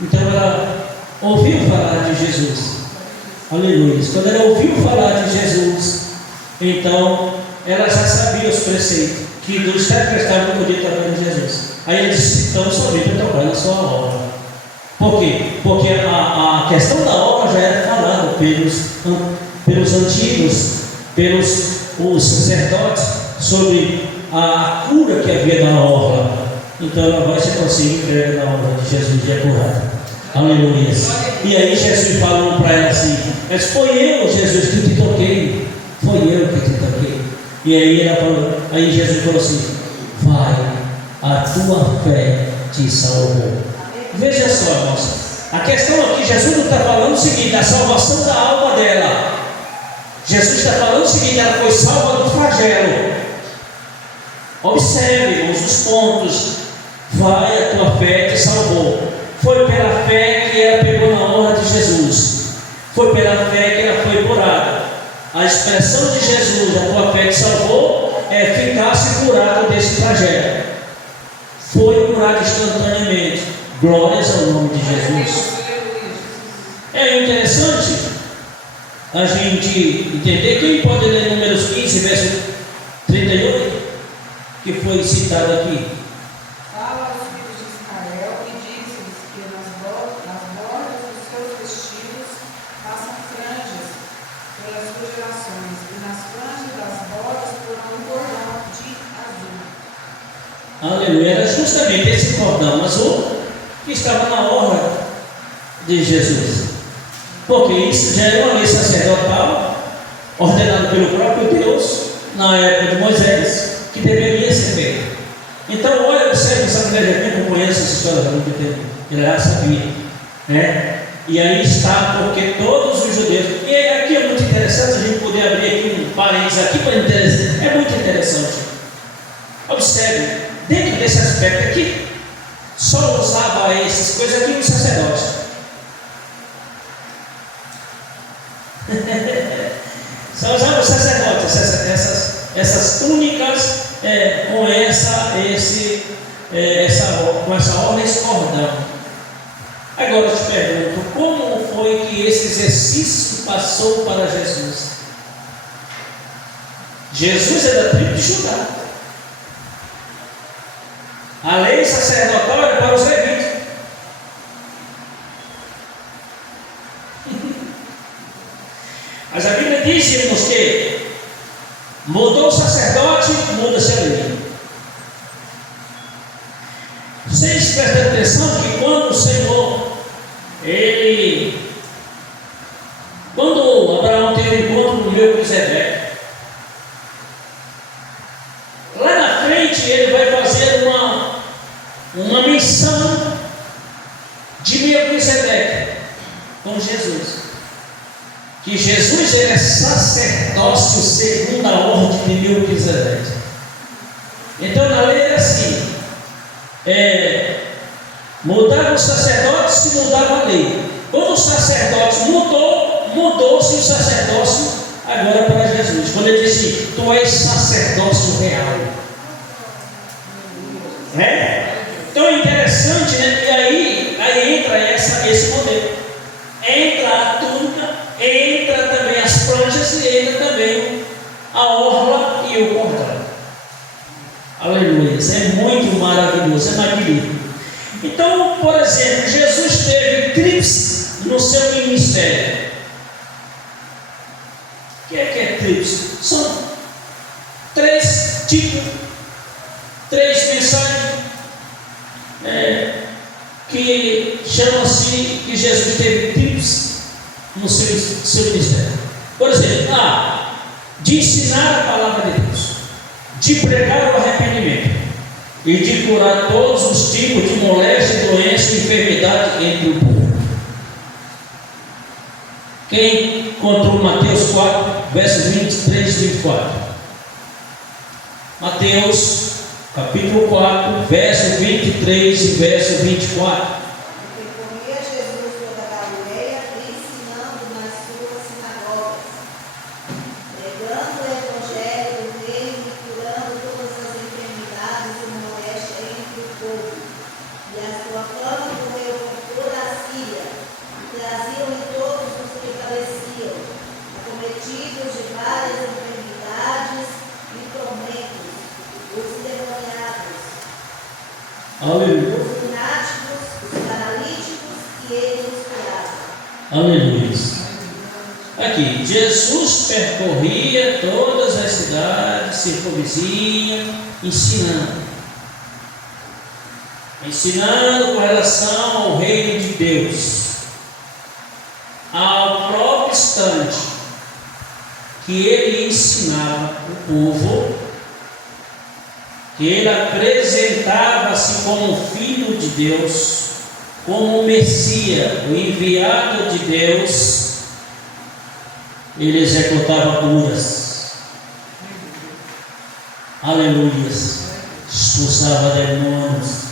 Então ela ouviu falar de Jesus, aleluia. Quando ela ouviu falar de Jesus, então ela já sabia os preceitos, que do estar prestado não podia tocar em Jesus. Aí ele disse: então somente eu tocar na sua obra. Por quê? Porque a questão da obra já era falada pelos antigos, pelos os sacerdotes, sobre a cura que havia na orla. Então ela vai se aproximar e entrega na orla de Jesus e é curada. Aleluia. E aí Jesus falou para ela assim: mas foi eu, Jesus, que te toquei. Foi eu que te toquei. E aí Jesus falou assim: vai, a tua fé te salvou. Veja só, irmãos, a questão aqui, Jesus não está falando o seguinte, da salvação da alma dela. Jesus está falando o seguinte: ela foi salva do flagelo. Observe, irmãos, os pontos. Vai, a tua fé te salvou. Foi pela fé que ela pegou na honra de Jesus. Foi pela fé que ela foi curada. A expressão de Jesus, a tua fé te salvou, é ficar-se curado desse flagelo. Foi curado instantaneamente. Glórias ao nome de Jesus. É interessante a gente entender. Quem pode ler Números 15, verso 38, que foi citado aqui? Fala aos filhos de Israel e diz-lhes que nas bordas dos seus vestidos façam franjas pelas suas gerações, e nas franjas das bordas porão um cordão de azul. Aleluia. Era justamente esse cordão azul que estava na orla de Jesus, porque isso já era uma lei sacerdotal ordenada pelo próprio Deus na época de Moisés, que deveria ser feito. Então, olha, observe essa mulher aqui, eu conheço essa história há muito tempo, ele já sabia, né? E aí está, porque todos os judeus, e aqui é muito interessante a gente poder abrir aqui um parênteses aqui para interessar, é muito interessante. Observe, dentro desse aspecto aqui, só usava essas coisas aqui os sacerdotes. Só usava os sacerdotes, essas túnicas com essa orla, esse cordão. Agora eu te pergunto, como foi que esse exercício passou para Jesus? Jesus é da tribo de Judá. A lei sacerdotal era para os levitas. Mas a Bíblia diz, irmãos, que Mudou o sacerdote, muda-se a lei. Vocês prestem atenção que quando o Senhor, quando Abraão teve encontro com Melquisedeque, lá na frente ele vai fazer uma menção de Melquisedeque com Jesus. Que Jesus era sacerdócio segundo a ordem de Melquisedeque. Então na lei era assim: mudava os sacerdotes e mudava a lei. Quando o sacerdote mudou-se o sacerdócio agora para Jesus. Quando ele disse: tu és sacerdócio real. Então é interessante, né? E aí entra esse modelo. Entra a túnica, entra também as franjas e entra também a orla e o cordão. Aleluia, isso é muito maravilhoso, é magnífico. Então, por exemplo, Jesus teve tríplice no seu ministério. O que é tríplice? São três tipos, três mensagens que chamam-se que Jesus teve tríplice no seu ministério. Por exemplo, de ensinar a palavra de Deus, de pregar o arrependimento e de curar todos os tipos de moléstia, doença e enfermidade entre o povo. Quem encontrou Mateus 4, versos 23 e 24? Mateus capítulo 4, verso 23 e verso 24. Percorria Jesus toda a Galileia, ensinando nas suas sinagogas, pregando o evangelho do reino e curando todas as enfermidades e moléstia entre o povo. E a sua fama correu por toda a Síria, e traziam-lhe todos os que padeciam, acometidos de várias enfermidades e tormentos, os endemoniados, Aleluia. os lunáticos, os paralíticos, e ele os curava. Aleluia. Aqui, Jesus percorria todas as cidades circunvizinhas, ensinando com relação ao reino de Deus, ao próprio instante que ele ensinava o povo, que ele apresentava-se como filho de Deus, como o Messias, o enviado de Deus. Ele executava curas, aleluia, expulsava demônios,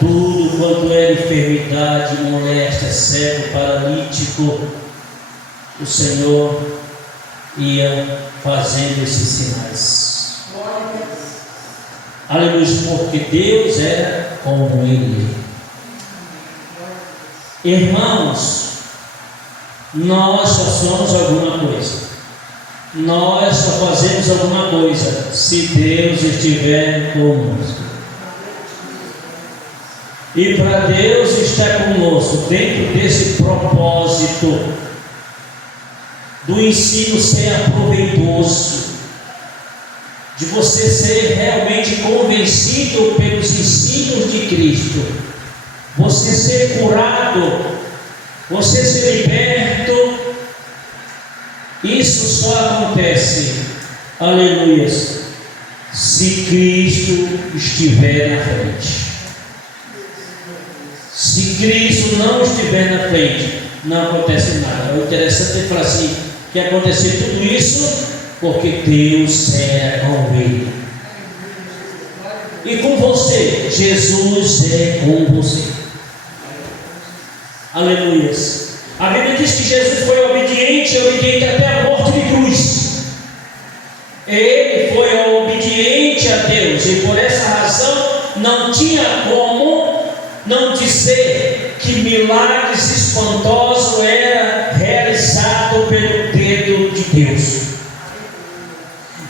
tudo quanto era enfermidade, moléstia, cego, paralítico, o Senhor ia fazendo esses sinais. Aleluia, porque Deus era como Ele. Irmãos, nós só somos alguma coisa. Nós só fazemos alguma coisa se Deus estiver conosco. E para Deus estar conosco dentro desse propósito do ensino ser aproveitoso, de você ser realmente convencido pelos ensinos de Cristo, você ser curado, você ser liberto, isso só acontece, aleluia, se Cristo estiver na frente. Se Cristo não estiver na frente, não acontece nada. O interessante é falar assim, que acontecer tudo isso porque Deus era com ele. E com você, Jesus é com você. Aleluia. A Bíblia diz que Jesus foi obediente até a morte de cruz. Ele foi obediente a Deus, e por essa razão não tinha como não dizer que milagres espantosos era realizado pelo dedo de Deus.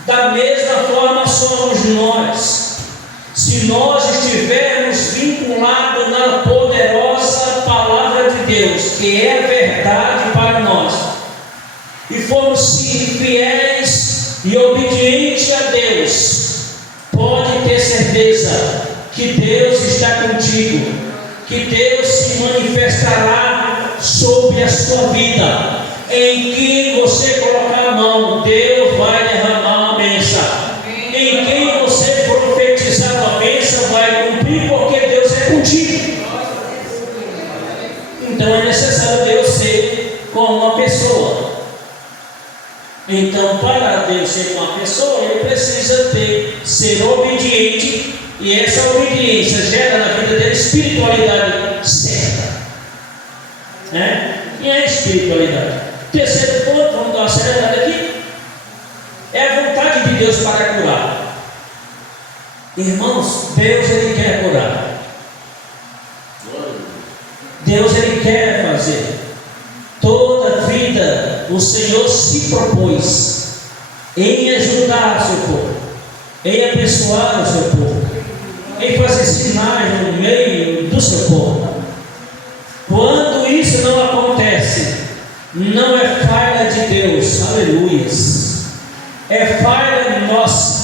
Da mesma forma somos nós. Se nós estivermos vinculados na poderosa palavra de Deus, que é verdade para nós, e formos fiéis e certeza que Deus está contigo, que Deus se manifestará sobre a sua vida. Em quem você colocar a mão, Deus vai derramar uma bênção. Em quem você profetizar uma bênção, vai cumprir, porque Deus é contigo. Então é necessário Deus ser com uma pessoa. Então, para Deus ser com uma pessoa, ele precisa ser obediente, e essa obediência gera na vida dele espiritualidade certa, né? E é espiritualidade. Terceiro ponto, vamos dar uma acelerada aqui, é a vontade de Deus para curar. Irmãos, Deus ele quer curar. Deus ele quer fazer. Toda a vida o Senhor se propôs em ajudar o seu povo, em abençoar o seu povo, em fazer sinais no meio do seu povo. Quando isso não acontece, não é falha de Deus, aleluias, é falha nossa.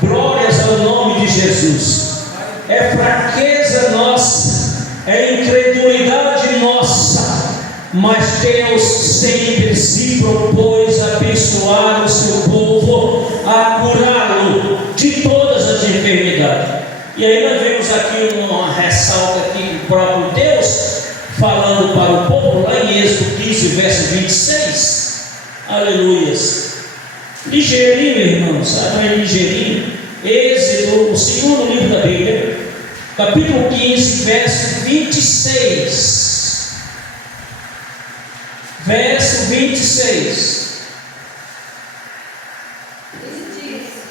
Glórias ao nome de Jesus. É fraqueza nossa, é incredulidade nossa, mas Deus sempre se propôs a abençoar o seu povo, a curá-lo de todas as enfermidades. E aí nós vemos aqui uma ressalta aqui do próprio Deus falando para o povo lá em Êxodo 15, verso 26. Aleluias. Ligeirinho, irmãos, sabe, ligeirinho. Êxodo, o segundo livro da Bíblia, capítulo 15, verso 26. Verso 26. Ele disse: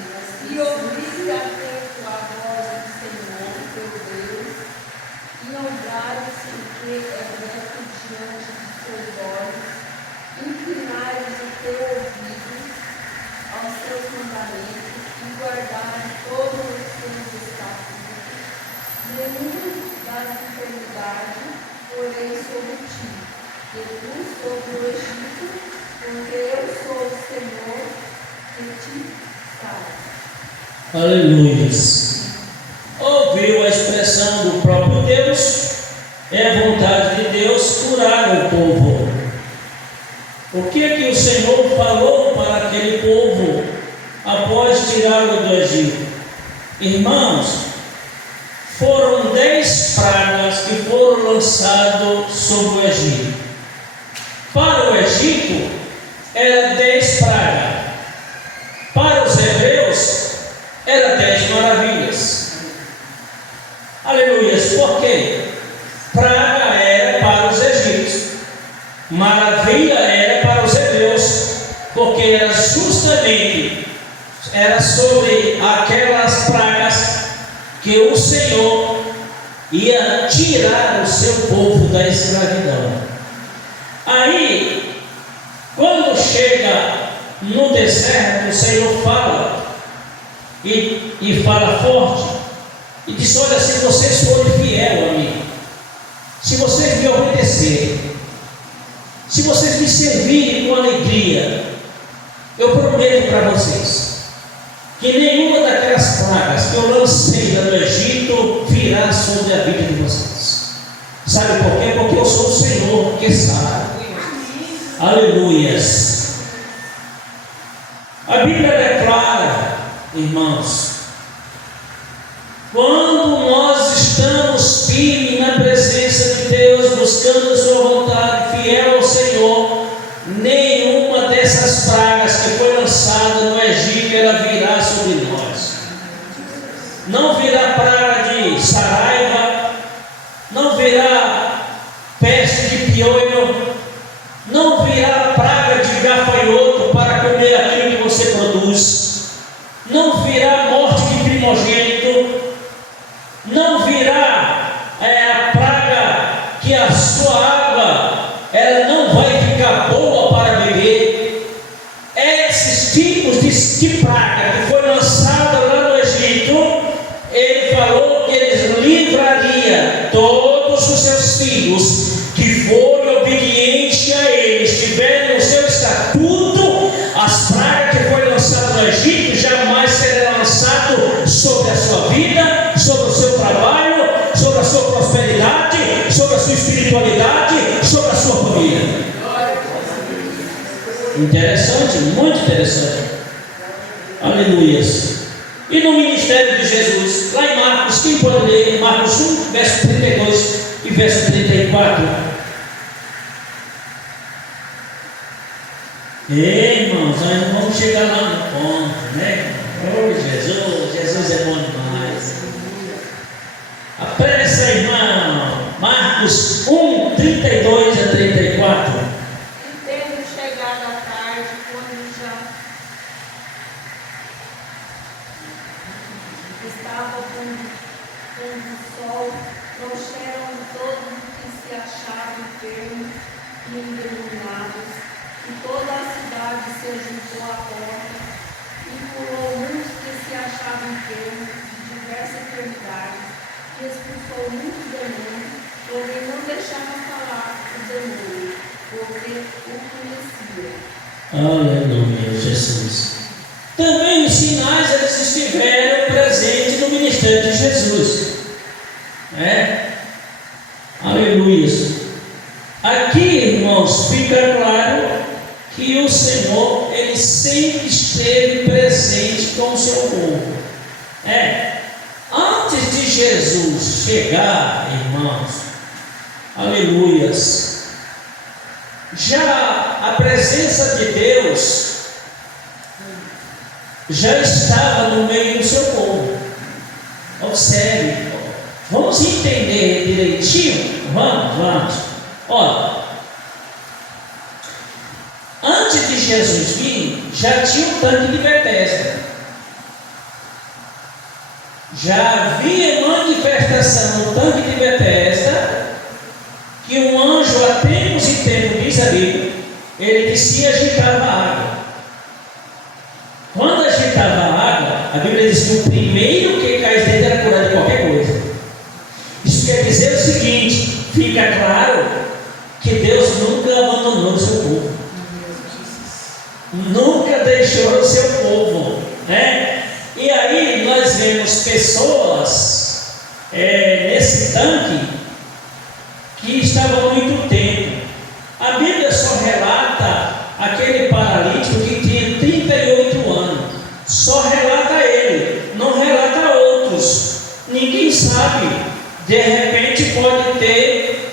e ouviste atento a voz do Senhor teu Deus, e honrares o que é reto diante dos teus olhos, inclinares o teu ouvido aos teus mandamentos, e guardares todos os teus estatutos, nenhuma das enfermidades porém sobre ti, e tu sobre o Egito, porque eu sou o Senhor que te sara. Aleluias. Ouviu a expressão do próprio Deus? É a vontade de Deus curar o povo. O que é que o Senhor falou para aquele povo após tirá-lo do Egito? Irmãos, foram 10 pragas que foram lançadas sobre o Egito. Para o Egito, era 10 pragas. Para os hebreus, era 10 maravilhas. Aleluias. Por quê? Praga era para os egípcios, maravilha era para os hebreus, porque era sobre aquelas pragas que o Senhor ia tirar o seu povo da escravidão. Aí, quando chega no deserto, o Senhor fala e fala forte e diz: olha, se vocês forem fiel a mim, se vocês me obedecerem, se vocês me servirem com alegria, eu prometo para vocês que nenhuma daquelas pragas que eu lancei lá no Egito virá sobre a vida de vocês. Sabe por quê? Porque eu sou o Senhor que sabe. Aleluias. A Bíblia declara, irmãos, quando nós estamos firmes na presença de Deus, buscando a sua vontade, fiel ao Senhor, nenhuma dessas pragas que foi lançada no Egito, ela virá sobre nós. Não virá praga de saraiva, não virá peste de piolho, não virá praga de gafanhoto para comer aquilo que você produz, não virá morte de primogênito, não virá a praga que a sua água ela não vai ficar boa para beber. Esses tipos de praga que foi lançada lá no Egito, ele falou que eles livres sobre a sua vida, sobre o seu trabalho, sobre a sua prosperidade, sobre a sua espiritualidade, sobre a sua família. Interessante, muito interessante. Aleluias. E no ministério de Jesus, lá em Marcos, quem pode ler? Marcos 1, verso 32 e verso 34. Irmãos, nós não vamos chegar lá no ponto, né? Oh, Jesus é bom demais. Apressa, irmão. Marcos 1, 32 a 34. Tendo chegado à tarde, quando já estava pondo o sol, trouxeram todos que se achavam enfermos e endemoniados, e toda a cidade se ajuntou à porta, e curou muitos que se achavam enfermos de diversas enfermidades, e expulsou muitos demônios, porém não deixava falar o demônio, porque o conhecia. Aleluia, Jesus. Também os sinais eles estiveram presentes no ministério de Jesus. Aleluia. Aqui, irmãos, fica claro que o Senhor ele sempre esteve presente com o seu povo. Antes de Jesus chegar, irmãos, aleluias, já a presença de Deus já estava no meio do seu povo. Observe, vamos entender direitinho? Vamos. Olha, antes de Jesus vir, já tinha um tanque de Betesda. Já havia manifestação no tanque de Betesda que um anjo há tempos e tempos, diz a Bíblia, ele descia e agitava a água. Quando agitava a água, a Bíblia diz que o primeiro que caísse dentro era curado de qualquer coisa. Isso quer dizer o seguinte: fica claro que Deus nunca abandonou o seu povo, nunca deixou o seu povo, né? E aí nós vemos pessoas nesse tanque que estavam há muito tempo. A Bíblia só relata aquele paralítico que tinha 38 anos, só relata ele, não relata outros. Ninguém sabe, de repente pode ter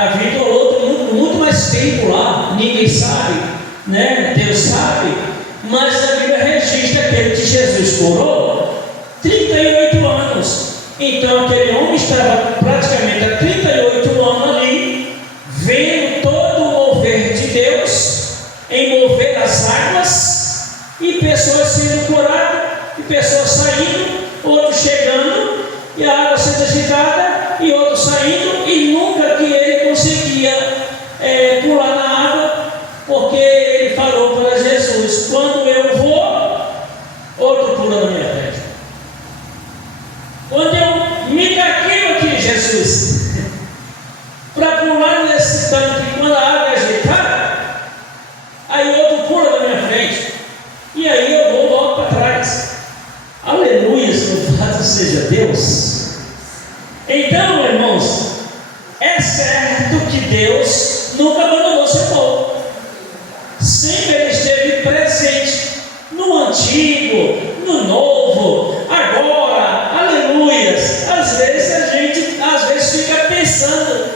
havido outro muito mais tempo lá, ninguém sabe, né? Deus sabe, mas a Bíblia registra aquele que Jesus curou 38 anos. Então aquele homem estava praticamente há 38 anos ali, vendo todo o mover de Deus em mover as águas, e pessoas sendo curadas, e pessoas saindo, outros chegando, e a água sendo agitada, e outros saindo, e nunca que ele conseguia pular na água, porque ele falou para Jesus: quando eu vou, outro pula na minha frente. Quando eu me caqueio aqui, Jesus, para pular nesse tanque, quando a água é agitada, aí outro pula na minha frente, e aí eu vou logo para trás. Aleluia, louvado seja Deus. Então, irmãos, é certo que Deus nunca abandonou seu povo, sempre ele esteve presente no antigo, no novo, agora, aleluias. Às vezes a gente fica pensando,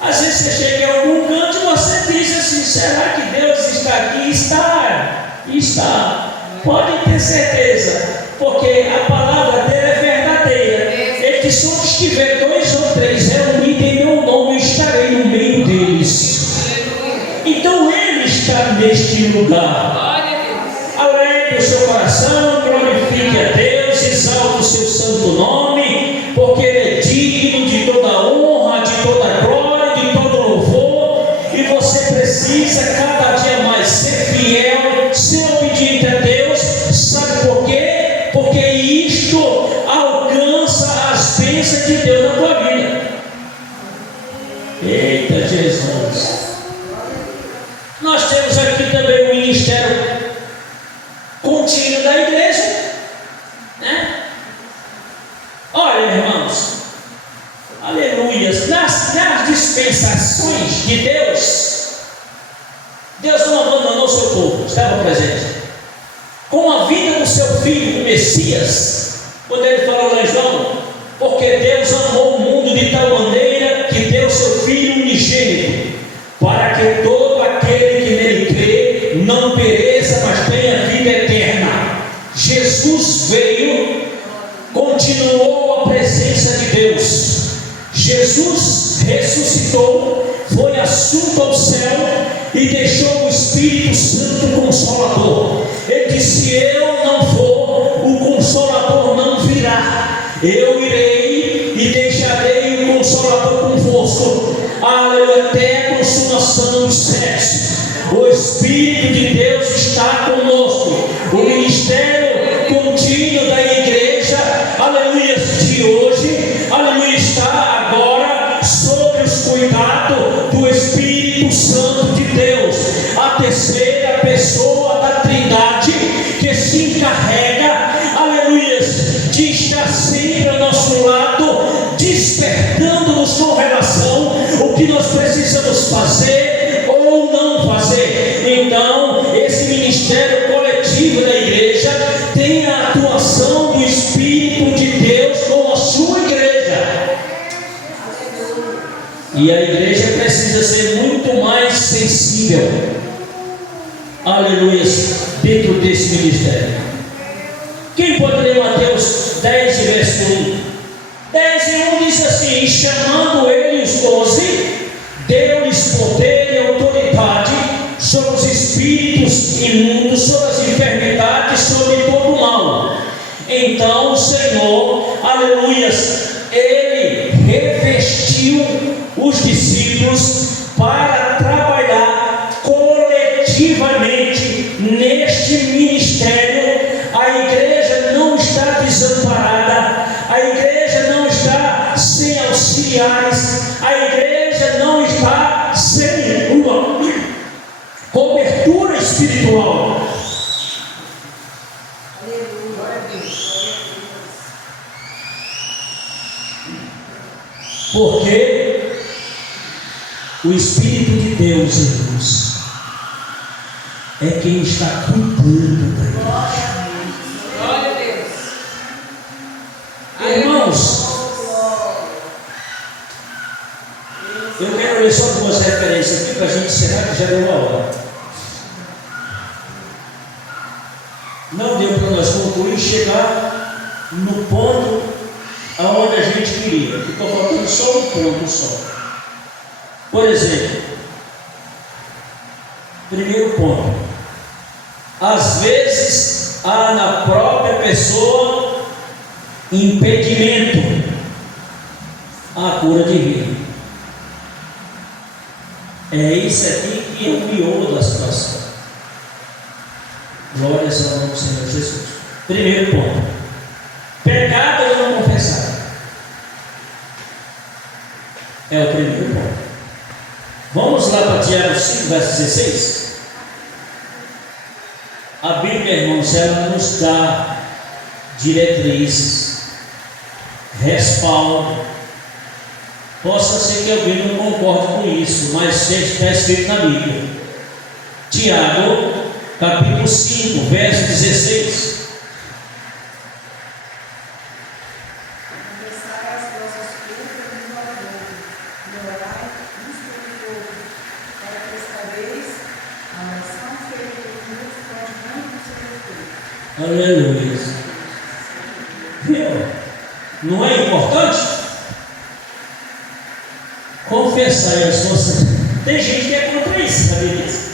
às vezes você chega em algum canto e você diz assim: será que Deus está aqui? Está. Pode ter certeza, porque a palavra dele é verdadeira. Ele disse: onde estiver 2 ou 3 reunidos em meu nome, eu estarei no meio deles. Então ele está neste lugar. Alegre o seu coração, glorifique a Deus, exalte o seu santo nome, porque ele é digno de toda honra, de toda glória, de todo louvor. E você precisa cada dia mais ser fiel, ser obediente a Deus. Sabe por quê? Porque isto alcança as bênçãos de Deus na tua vida. Eita Jesus! Nós temos aqui também o ministério contínuo da igreja, né? aleluia, nas dispensações de Deus, Deus não abandonou seu povo, estava presente. Com a vinda do seu filho, o Messias, quando ele falou lá em João, porque Deus amou o mundo de tal maneira que deu seu filho unigênito, para que todo aquele que nele crê não pereça, mas tenha vida eterna. Jesus veio, continuou a presença de Deus. Jesus ressuscitou, foi assunto ao céu e deixou o Espírito Santo Consolador. Ele disse: se eu não for, o Consolador não virá. Eu irei e deixarei o Consolador convosco, até a consumação dos séculos. O Espírito de Deus está conosco. O ministério contínuo da igreja, aleluia, de hoje, aleluia, está agora sob os cuidados do Espírito Santo de Deus, a terceira pessoa da Trindade, que se encarrega, aleluia, de estar sempre ao nosso lado, despertando-nos com relação o que nós precisamos fazer ou não fazer. Então, esse ministério coletivo da igreja tem a atuação do Espírito de Deus com a sua igreja. E a igreja precisa ser muito mais sensível, aleluia, dentro desse ministério. Quem pode ler Mateus 10, verso 1? 10 e 1 diz assim: e chamando ele os 12, deu-lhes poder e autoridade sobre os espíritos imundos, sobre as enfermidades, sobre todo o mal. Então o Senhor, aleluia, ele revestiu os discípulos para trabalhar coletivamente neste ministério. A igreja não está desamparada, a igreja não está sem auxiliares, a igreja não está sem uma cobertura espiritual. Porque o Espírito de Deus, irmãos, é quem está cuidando da igreja. Glória a Deus. Irmãos, eu quero ler só duas referências aqui para a gente encerrar, que já deu uma hora. Não deu para nós concluir e chegar no ponto aonde a gente queria. Ficou faltando só um ponto só. Por exemplo, primeiro ponto: às vezes há na própria pessoa impedimento à cura divina. É isso aqui que é o miolo da situação. Glória ao nome do Senhor Jesus. Primeiro ponto: pecado ou não confessar. É o primeiro ponto. Vamos lá para Tiago 5, verso 16. A Bíblia, irmãos, ela nos dá diretrizes, respaldo. Possa ser que alguém não concorde com isso, mas está escrito na Bíblia. Tiago, capítulo 5, verso 16. Aleluia. Viu? Não é importante? Confessar as vossas. Tem gente que é contra isso, sabe disso?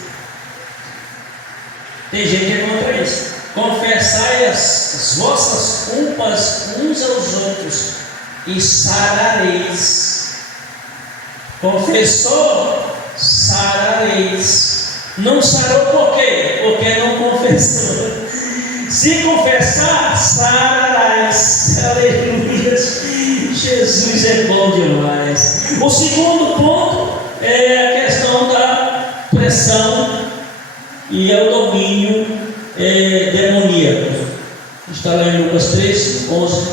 Tem gente que é contra isso. Confessai as vossas culpas uns aos outros e sarareis. Confessou, sarareis. Não sarou por quê? Porque não confessou. Se confessar, sararás. Aleluia. Jesus é bom demais. O segundo ponto é a questão da pressão e é o domínio demoníaco. Está lá em Lucas 3, 11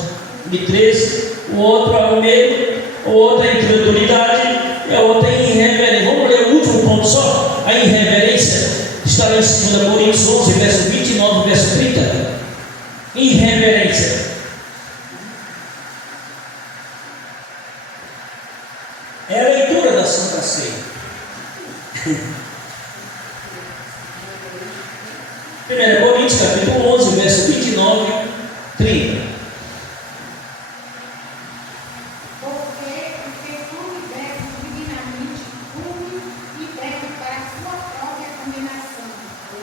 e 13. O outro ao meio outra é incredulidade, e a outra é irreverência. Vamos ler o último ponto só? A irreverência está lá em 2 Coríntios 11, verso 29, verso 30. Irreverência. É a leitura da Santa Ceia. 1 Coríntios capítulo 11, verso 29, 30. Porque come bebe divinamente, come e bebe para a sua própria condenação,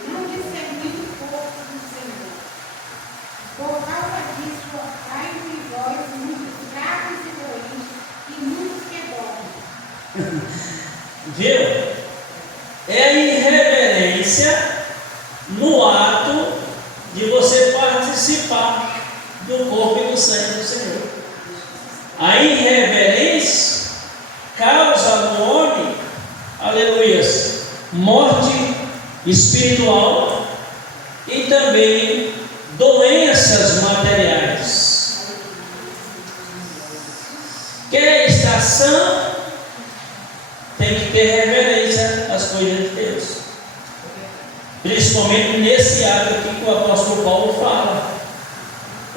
não discernindo o corpo do Senhor. Por causa disso, ai de vós, muitos fracos e doentes, e muitos que dormem. Viu? É a irreverência no ato de você participar do corpo e do sangue do Senhor. A irreverência causa no homem, aleluias, morte espiritual e também doenças materiais. Quer estar sã, tem que ter reverência às coisas de Deus. Principalmente nesse ato aqui que o apóstolo Paulo fala.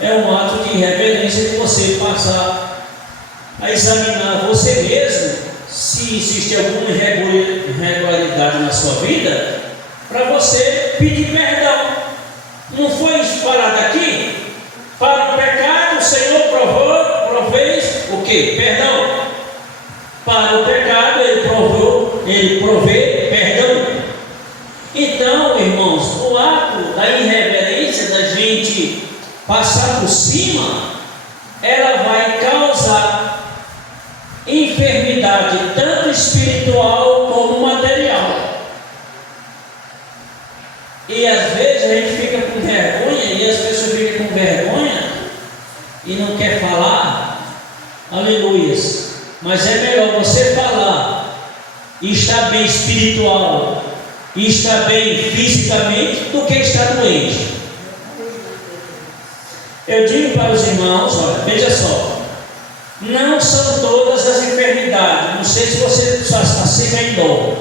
É um ato de reverência de você passar a examinar você mesmo se existe alguma irregularidade na sua vida, para você pedir perdão. Não foi falado aqui? Para o pecado o Senhor provê o que? Perdão. Para o pecado ele provê perdão. Então, irmãos, o ato da irreverência, da gente passar por cima, ela vai causar enfermidade tanto espiritual como material. E às vezes a gente fica com vergonha, e as pessoas ficam com vergonha e não quer falar, aleluias. Mas é melhor você falar e estar bem espiritual e estar bem fisicamente do que estar doente. Eu digo para os irmãos, olha, veja só, não são todas as enfermidades. Não sei se você assim vem dó.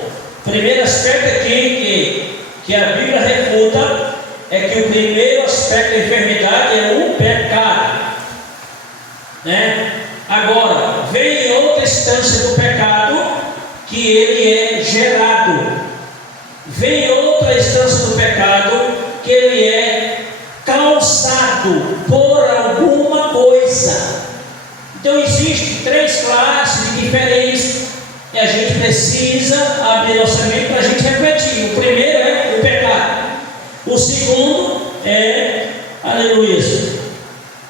Primeiro aspecto aqui que a Bíblia refuta é que o primeiro aspecto da enfermidade é o pecado, né? Agora, vem outra instância do pecado que ele é gerado. Vem outra instância do pecado que ele é causado por alguma coisa. Então existem três classes diferentes e a gente precisa abrir nossa mente para a gente refletir. O primeiro é o pecado. O segundo é, aleluia.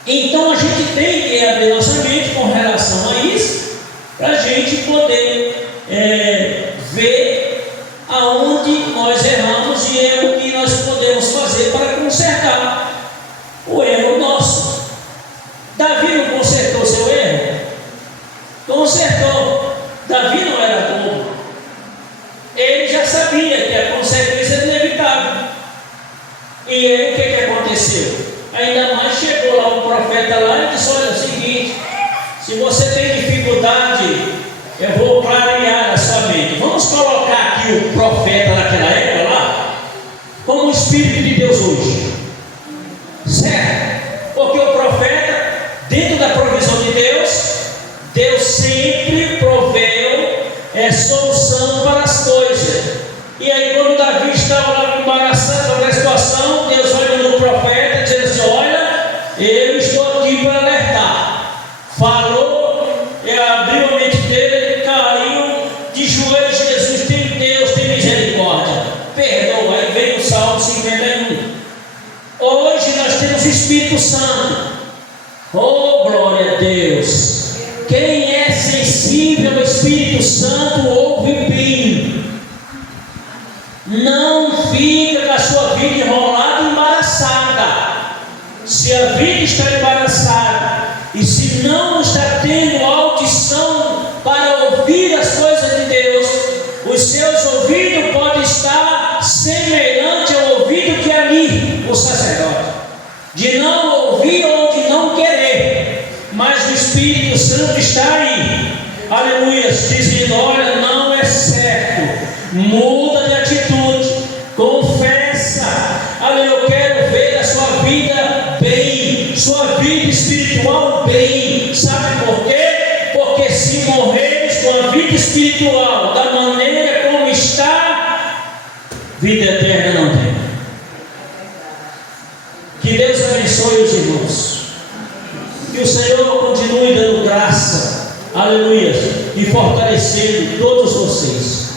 Então a gente tem que abrir nossa mente com relação a isso, para a gente poder ver aonde nós erramos e é o que nós podemos fazer para consertar o erro nosso. Davi não consertou seu erro? Consertou. Davi não era bobo. Ele já sabia que a consequência era inevitável. E aí o que aconteceu? Ainda mais chegou lá um profeta lá e disse: olha, é o seguinte, se você tem dificuldade, eu vou clarear a sua mente. Vamos colocar aqui o profeta daquela época lá como o Espírito de Deus hoje, certo? Porque o profeta, dentro da provisão de Deus, Deus sempre proveu solução para as coisas. E aí quando Davi estava lá embaraçado com a situação, Deus olha no profeta dizendo assim: olha, eu estou aqui para alertar. Falou, abriu a mente dele, ele caiu de joelhos. Jesus, tem Deus, tem misericórdia, perdoa. Aí vem o Salmo 51. Hoje nós temos o Espírito Santo. Oh, glória a Deus. Quem é sensível ao Espírito Santo ouve bem. Não fica com a sua vida enrolada e embaraçada. Se a vida está embaraçada e se não está tendo audição para ouvir as coisas de Deus, os seus ouvidos podem estar semelhante ao ouvido que ali o sacerdote, de não ouvir ou de não querer, mas o Espírito Espírito Santo está aí, aleluia, dizendo: olha, não é certo, muda de atitude, confessa, aleluia, eu quero ver a sua vida bem, sua vida espiritual bem. Sabe por quê? Porque se morreres com a vida espiritual da maneira como está, vida eterna não tem. Que Deus abençoe os irmãos. Que o Senhor continue dando graça, aleluia, e fortalecendo todos vocês.